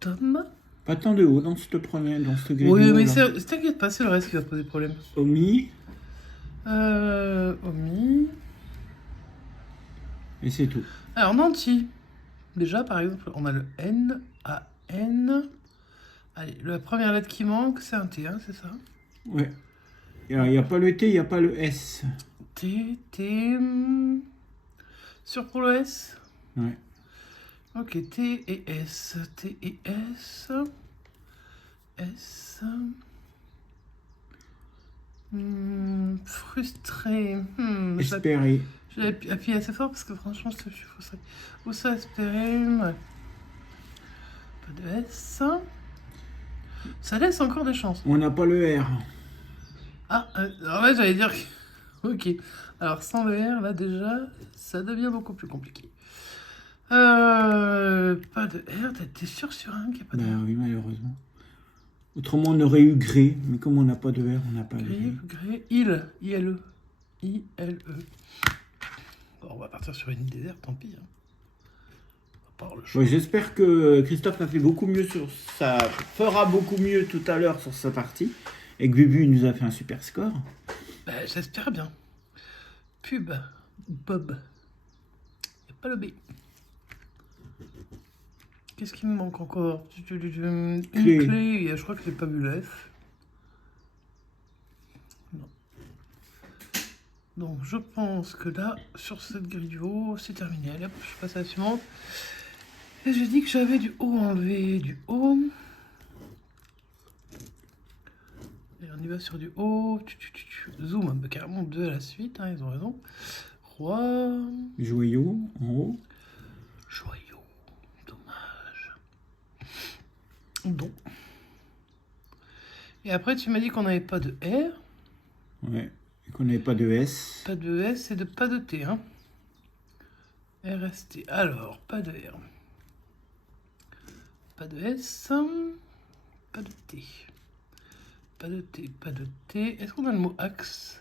Tom. Pas tant de haut dans cette première, dans cette grille. Oui, de haut, mais là. t'inquiète pas, c'est le reste qui va poser problème. Omi, Omi. et c'est tout. Alors, Nanti. Déjà, par exemple, on a le N, A, N. Allez, la première lettre qui manque, c'est un T, hein, c'est ça? Ouais. Il n'y a pas le T, il n'y a pas le S. T, T. Sûr pour le S? Ouais. Ok, T et S. T et S. S. Frustré. Espérer. J'avais appuyé assez fort parce que franchement, je suis frustré. Où ça, espérer? Ouais. Pas de S. Ça laisse encore des chances. On n'a pas le R. Ah, alors là, j'allais dire que... Ok. Alors, sans le R, là, déjà, ça devient beaucoup plus compliqué. Pas de R. T'es sûr sur un qu'il n'y a pas de Bah R? oui, malheureusement. Autrement, on aurait eu gré, mais comme on n'a pas de R, on n'a pas le Gré, gré. gré, il. I-L-E. I-L-E. Bon, on va partir sur une île déserte, tant pis. Hein. On va pas avoir le choix. Ouais, j'espère que Christophe a fait beaucoup mieux fera beaucoup mieux tout à l'heure sur sa partie. Et que Bubu nous a fait un super score. Bah, j'espère bien. Pub. Bob. Y a pas le B. Qu'est-ce qui me manque encore? Une clé. Je crois que j'ai pas vu le F. Non. Donc, je pense que là, sur cette grille du haut, c'est terminé. Allez, hop, je passe à la suivante. Et j'ai dit que j'avais du haut enlevé. Du haut. Et on y va sur du haut. Zoom, bah, carrément 2 à la suite, hein, ils ont raison. Roi. Joyau, en haut. Joyau. Dommage. Don. Et après, tu m'as dit qu'on n'avait pas de R, Ouais. Et qu'on n'avait pas de S. pas de S et pas de T. Hein. RST. Alors, pas de R. Pas de S. Pas de T. Pas de T, pas de T. Est-ce qu'on a le mot axe?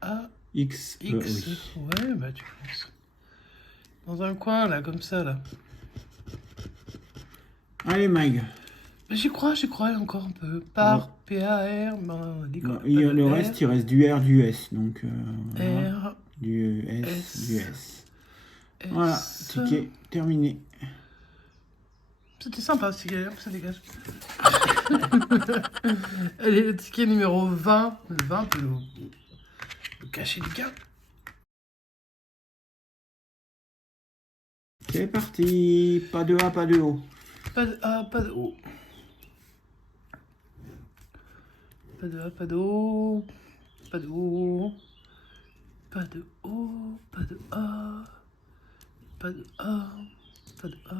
A, X. X. Oui. Ouais, bah tu penses. Dans un coin, là, comme ça, là. Allez, Mag. Bah, j'y crois encore un peu. Par, Ouais. P-A-R. Bah, on a dit qu'on Non, a pas de le R. reste, il reste du R, du S. Donc, voilà. R, Du S, S. du S. S. Voilà, ticket terminé. C'était sympa, ce ticket, ça dégage. Allez, le ticket numéro 20. Le 20, le cachet du gars. C'est parti. Pas de A, pas de O. Pas de A, pas de O. Pas de A, pas de O. Pas de O. Pas de O. Pas de A. Pas de A. Pas de A.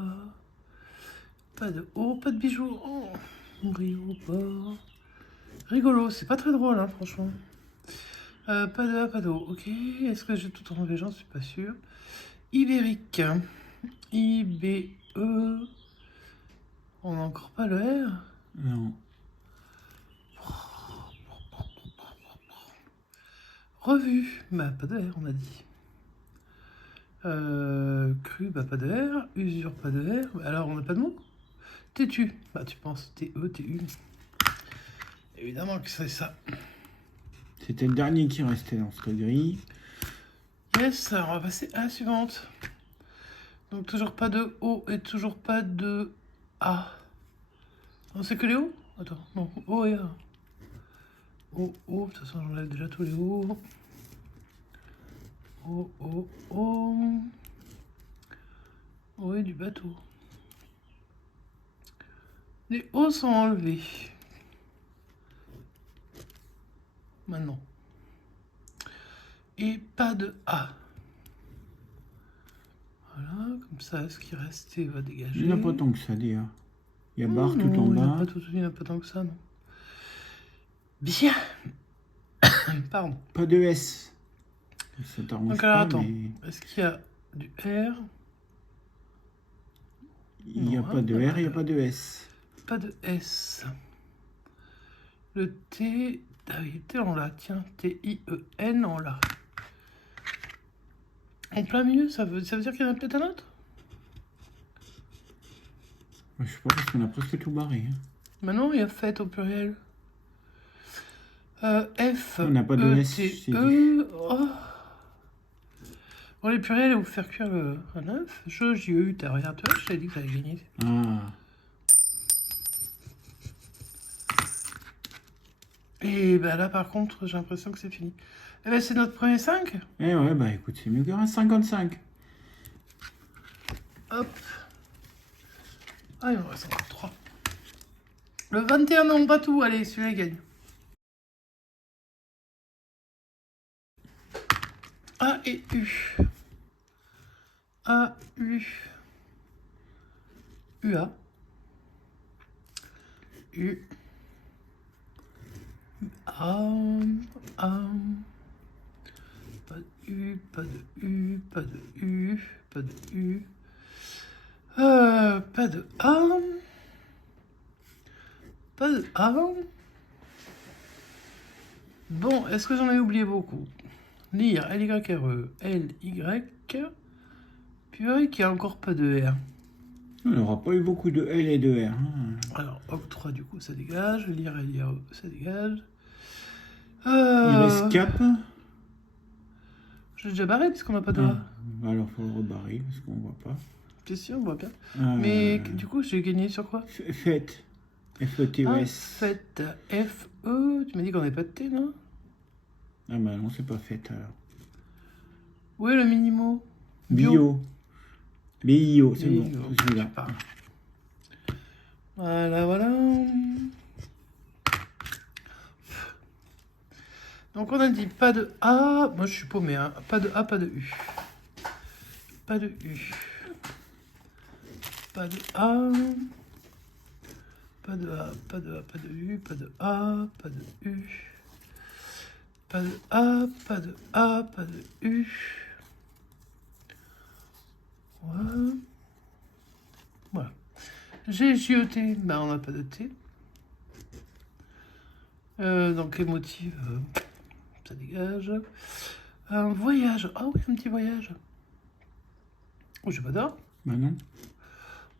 Pas de O. Pas de bijoux. Oh, Rio, pas. Rigolo, c'est pas très drôle, hein, franchement. Pas de A, pas de O. Ok, est-ce que j'ai tout enlevé? J'en suis pas sûr. Ibérique. I-B-E. On n'a encore pas le R. Non. Revue. Bah, pas de R, on a dit. Cru, bah, pas de R. Usure, pas de R. Bah, alors, on n'a pas de mot. Têtu. Bah, tu penses T-E, T-U. Évidemment que c'est ça. C'était le dernier qui restait dans cette grille. Yes, alors on va passer à la suivante. Donc, toujours pas de O et toujours pas de A. Non, c'est que les O? Attends, non, O et A. O, O, de toute façon, j'enlève déjà tous les O. O, O, O. O et du bateau. Les O sont enlevés. Maintenant. Et pas de A. Voilà, comme ça, ce qui restait va dégager. Il n'y en a pas tant que ça, des A. Il y a barre tout Non, en il n'y en a bas. pas il n'y en a pas tant que ça, non. Bien. Pardon. Pas de S. Ça t'arrange Donc alors pas, attends, mais est-ce qu'il y a du R? il n'y a Non, pas de hein, R, il n'y a pas de S. Pas de S. Le T, ah oui, T on l'a, tiens, T-I-E-N on l'a. En plein milieu, ça veut dire qu'il y en a peut-être un autre? Je sais pas, parce qu'on a presque tout barré. Hein. Maintenant, il y a fête au pluriel. F, On n'a pas de S, T, c'est E, oh. Bon, les pluriels, vous faire cuire un œuf. J'ai eu, t'as regarde, tu vois, je t'avais dit que j'allais gagner. Ah, Et bah là, par contre, j'ai l'impression que c'est fini. Eh ben, c'est notre premier 5. eh ouais, bah écoute, c'est mieux qu'un 55. Hop. Ah, il me reste encore 3. Le 21, non, pas tout. Allez, celui-là, il gagne. A et U. A, U. UA. U. A. Pas de U, pas de U, pas de U, pas de U. Pas de A. Pas de A. Bon, est-ce que j'en ai oublié beaucoup? Lire, L-Y-R-E, L-Y. Purée, qu'il n'y a encore pas de R. On n'aura pas eu beaucoup de L et de R. Hein. Alors, octroi, du coup, ça dégage. Lire, L-I-R-E, ça dégage. Il reste cap. J'ai déjà barré puisqu'on n'a pas de A. Bah alors, faut le rebarrer parce qu'on voit pas. T'es sûr, on voit bien. Mais du coup, j'ai gagné sur quoi? Fête. F-E-T-E-S. Fête. F-E. Tu m'as dit qu'on n'avait pas de T, non? Ah bah non, c'est pas fête alors. Où est le minimo? Bio. B-I-O, c'est bon. Bio, Celui-là. je parle. Voilà, voilà. Donc on a dit pas de A. Moi je suis paumé, hein. Pas de A, pas de U. Pas de U. Pas de A. Pas de A, pas de A, pas de U, pas de A, pas de U. Pas de A, pas de A, pas de U. Ouais. Voilà. G, J-E-T, ben on n'a pas de T. Donc émotive, ça dégage. Un voyage, ah oui, un petit voyage. Oh, j'ai pas d'or. Bah non.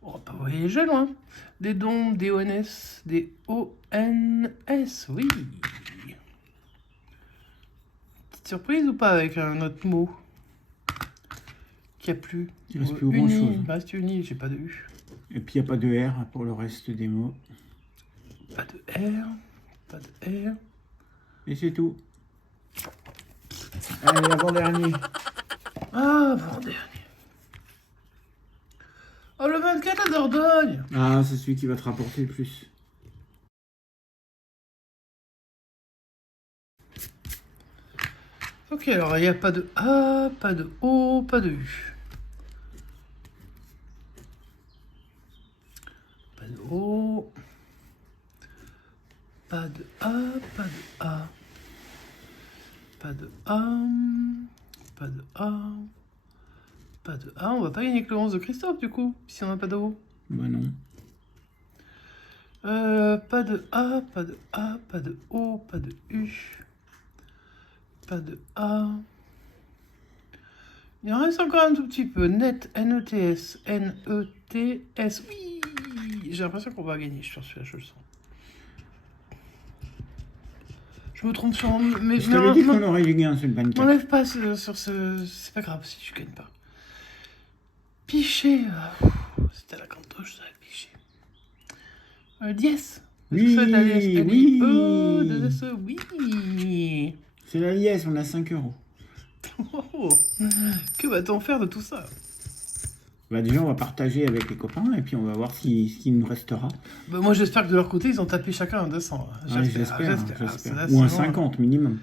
On va pas voyager loin. Des dons, des ONS, des ONS, oui. Petite surprise ou pas avec un autre mot qui a plus? Il reste plus grand chose. Il reste uni, j'ai pas de U. Et puis il n'y a pas de R pour le reste des mots. Pas de R, pas de R. Et c'est tout. Allez, l'avant-dernier. Ah, avant-dernier. Oh, le 24 à Dordogne. Ah, c'est celui qui va te rapporter le plus. Ok, alors il n'y a pas de A, pas de O, pas de U. Pas de O. Pas de A, pas de A. Pas de A. Pas de A. Pas de A. On va pas gagner que le 11 de Christophe du coup, si on n'a pas de O. Bah non. Pas de A, pas de A, pas de O, pas de U. Pas de A. Il en reste encore un tout petit peu. Net, N-E-T-S, N-E-T-S. Oui, j'ai l'impression qu'on va gagner sur celui-là, je le sens. Je me trompe sur... Mais Je t'avais dit qu'on aurait du gain sur le 24. m'enlève pas sur ce... C'est pas grave si je gagne pas. Piché. C'était la cantoche, ça, piché. Dièse. Oui, oui. Oui. C'est la liesse, on a 5 €. Oh, que va-t-on faire de tout ça? Bah déjà, on va partager avec les copains et puis on va voir ce qui nous restera. Bah, moi, j'espère que de leur côté, ils ont tapé chacun un 200. Ouais, j'espère. Ou un 50 minimum.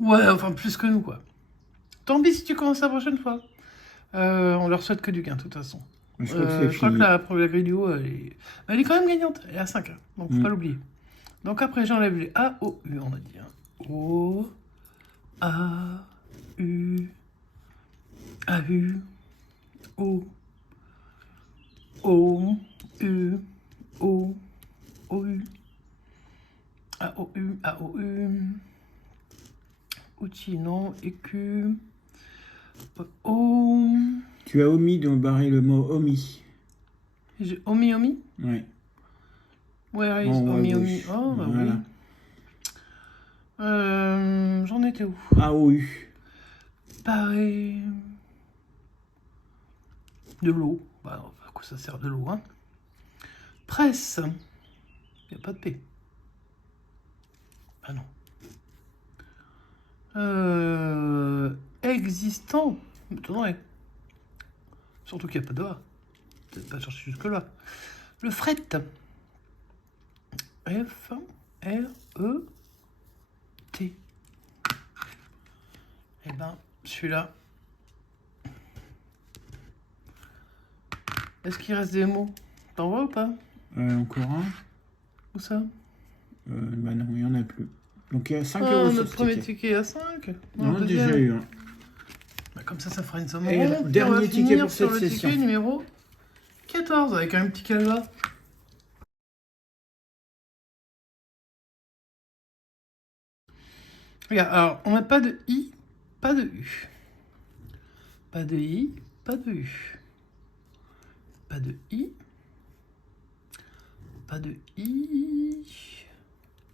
Ouais, enfin, plus que nous, quoi. Tant pis si tu commences la prochaine fois. On leur souhaite que du gain, de toute façon. Je crois que c'est Je crois que fini. la première grille du haut, elle est quand même gagnante. Elle est à 5, hein, donc faut pas l'oublier. Donc après, j'enlève les A, O, U, on a dit. Hein. O, A, U, A, U, O, O, U, O, O, U, A, O, U, A, O, U, outil, non, EQ, O, Tu as omis de barrer le mot omis. j'ai omis, omis? Ouais. Where is En haut à omis, gauche. omis? Oh, bah Voilà. oui. J'en étais où? AOU. Pareil. De l'eau. Bah, non, à quoi ça sert de l'eau, hein? Presse. Il n'y a pas de P. Ah non. Existant. M'étonnerait. Surtout qu'il n'y a pas de A. Peut-être pas chercher jusque-là. Le fret. F, R, E, T. Eh ben, celui-là. Est-ce qu'il reste des mots? T'en vois ou pas? Encore un. Où ça? Bah non, il n'y en a plus. Donc il y a 5 Oh, euros sur notre ce premier ticket. ticket à 5. On en a déjà eu un. Bah, comme ça fera une somme Et ronde. le dernier On va ticket finir pour sur cette le session. ticket numéro 14 avec un petit calva. Regarde, alors on n'a pas de I, pas de U. Pas de I, pas de U. Pas de I. Pas de I.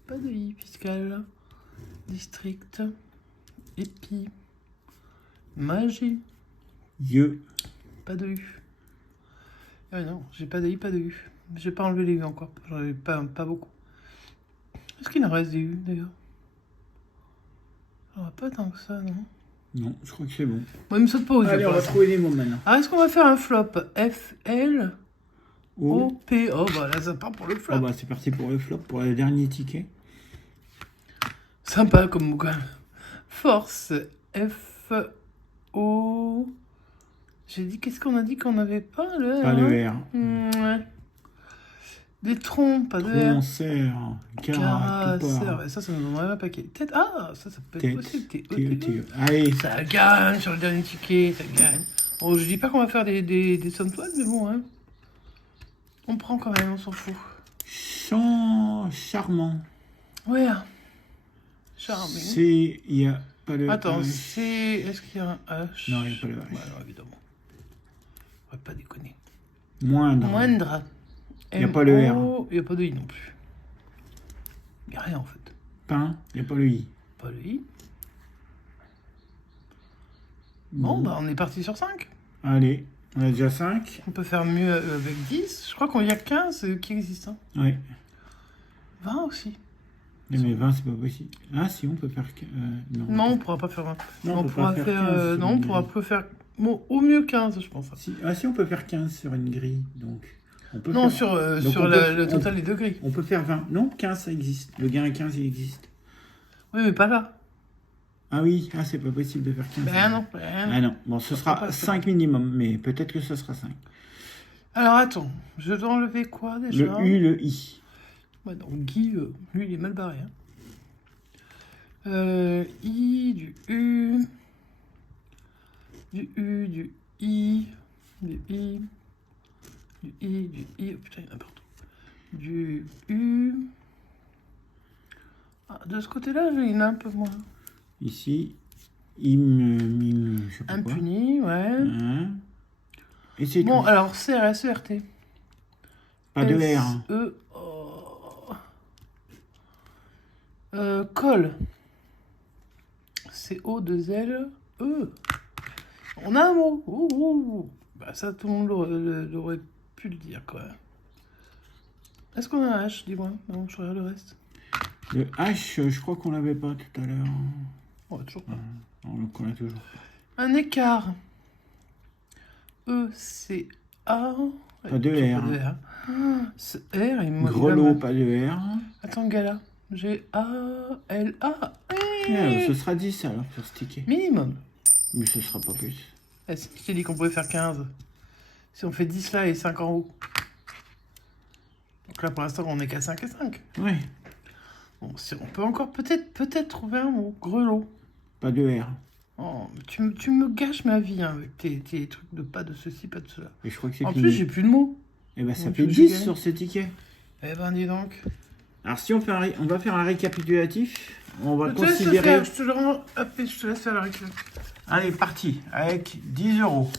Pas de I fiscal. District. Épi. Magie. Yeux. Pas de U. Ah non, j'ai pas de I, pas de U. J'ai pas enlevé les U encore. J'en ai pas beaucoup. Est-ce qu'il en reste des U d'ailleurs? J'en ai pas tant que ça, non? Non, je crois que c'est bon. Bon, il me saute pas aux yeux. Allez, on pour va l'instant. trouver les mots maintenant. Alors, est-ce qu'on va faire un flop? F, L, O, Oh, P. Oh, bah là, ça part pour le flop. oh bah c'est parti pour le flop, pour le dernier ticket. Sympa comme mot quand même. Force, F, O. J'ai dit, qu'est-ce qu'on a dit qu'on n'avait pas le R? Pas le R. Ouais. Des troncs, pas de R. Concert, Caractère, Toupard, ouais, ça nous donnerait un paquet. Tête, ah, ça peut être Tête, possible. TE. Allez, Ça gagne sur le dernier ticket, ça gagne. Bon, je dis pas qu'on va faire des sommes toiles, mais bon, hein. On prend quand même, on s'en fout. chant charmant. Ouais. Charming. C'est, il n'y a pas le Attends, H. c'est. Est-ce qu'il y a un H? Non, il n'y a pas le H. Ouais, alors, évidemment. On va pas déconner. Moindre. Moindre. Il y a pas le R. Il n'y a pas de I non plus. Il n'y a rien en fait. Pain, il n'y a pas le I. Pas le I. Bon, bah on est parti sur 5. Allez, on a déjà 5. On peut faire mieux avec 10. Je crois qu'il y a 15 qui existent. Hein. Ouais. 20 aussi. Mais 20, c'est pas possible. Ah, si, on peut faire. Non. Non, on pourra pas faire 20. Non, on peut pourra pas faire. 15 Non, on pourra pas faire. Bon, au mieux 15, je pense. Si, ah, si, on peut faire 15 sur une grille. Donc, on peut Non, faire... sur, Donc, sur on peut- le total des degrés. On peut faire 20. Non, 15, ça existe. Le gain à 15, il existe. Oui, mais pas là. Ah oui, ah, c'est pas possible de faire 15. Ben non. Ah non, bon, ce sera sera pas 5 minimum, mais peut-être que ce sera 5. Alors attends, je dois enlever quoi déjà? Le U, le I. Ouais, donc Guy, lui, il est mal barré. Hein. I, du U, du U, du I, du I, du I, du I. Oh putain, il y en a partout. Du U. Ah, de ce côté-là, il y en a un peu moins. Ici, mime, je sais pas quoi. Impuni, ouais. Hein. Et c'est Bon, tout. alors CRSERT. Pas de R. E. Oh. Col. C-O-2-L. E. On a un mot. Ouh. Bah, ça, tout le monde l'aurait pu le dire, quoi. Est-ce qu'on a un H, dis-moi? Non, je regarde le reste. Le H, je crois qu'on l'avait pas tout à l'heure. Ouais, toujours pas. On le connaît toujours. Un écart. E-C-A. Pas de R. Pas de R. Ah, ce R, il me Grelot, pas de R. Attends, Gala. G-A-L-A. Ce sera 10 alors sur ce ticket. Minimum. Mais ce sera pas plus. Eh, si je t'ai dit qu'on pouvait faire 15. Si on fait 10 là et 5 en haut. Donc là, pour l'instant, on est qu'à 5 et 5. Oui. Bon, on peut encore peut-être trouver un mot. Grelot. Pas de R. Oh, tu me gâches ma vie hein, avec tes trucs de pas de ceci, pas de cela. Et je crois que c'est En fini. plus, j'ai plus de mots. Et ben ça Donc, fait j'ai 10 gagné. sur ce ticket. Eh ben, dis donc. Alors si on va faire un récapitulatif, on va Je te laisse le considérer... faire, je te le rends. Hop, et je te laisse faire la réclame. Allez, parti, avec 10 euros.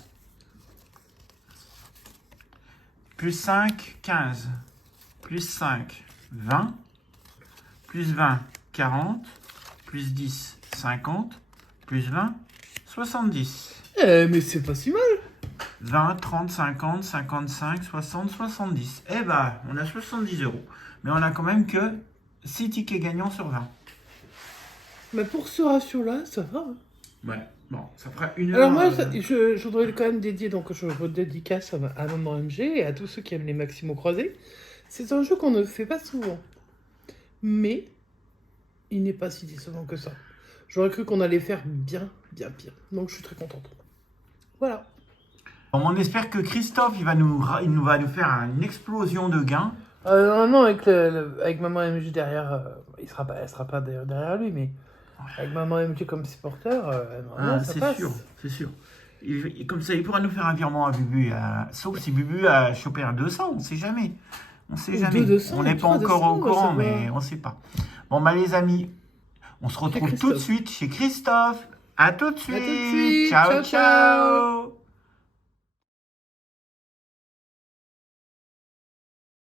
Plus 5, 15. Plus 5, 20. Plus 20, 40. Plus 10, 50. Plus 20, 70. Eh, mais c'est pas si mal. 20, 30, 50, 55, 60, 70. Eh ben, on a 70 euros. Mais on a quand même que 6 tickets gagnants sur 20. Mais pour ce ratio-là, ça va. Hein. Ouais, bon, ça fera une heure. Alors moi, je voudrais quand même dédier, donc je vous dédicace à Maman MG et à tous ceux qui aiment les Maximo croisés. C'est un jeu qu'on ne fait pas souvent. Mais, il n'est pas si décevant que ça. J'aurais cru qu'on allait faire bien pire. Donc je suis très contente. Voilà. Bon, on espère que Christophe, il va nous faire une explosion de gains. Non, avec Maman MG derrière, elle sera pas derrière lui, mais avec Maman MG comme supporter, normalement, ça C'est passe. sûr, c'est sûr. Comme ça, il pourra nous faire un virement à Bubu. Sauf si Bubu a chopé un 200, on sait jamais. On sait Ou jamais. 200, On n'est pas 300, encore au moi, courant, ça mais va. on sait pas. Bon, bah les amis, on se retrouve tout de Christophe. suite chez Christophe. À tout de À tout de suite. suite. Ciao, Ciao, ciao. ciao.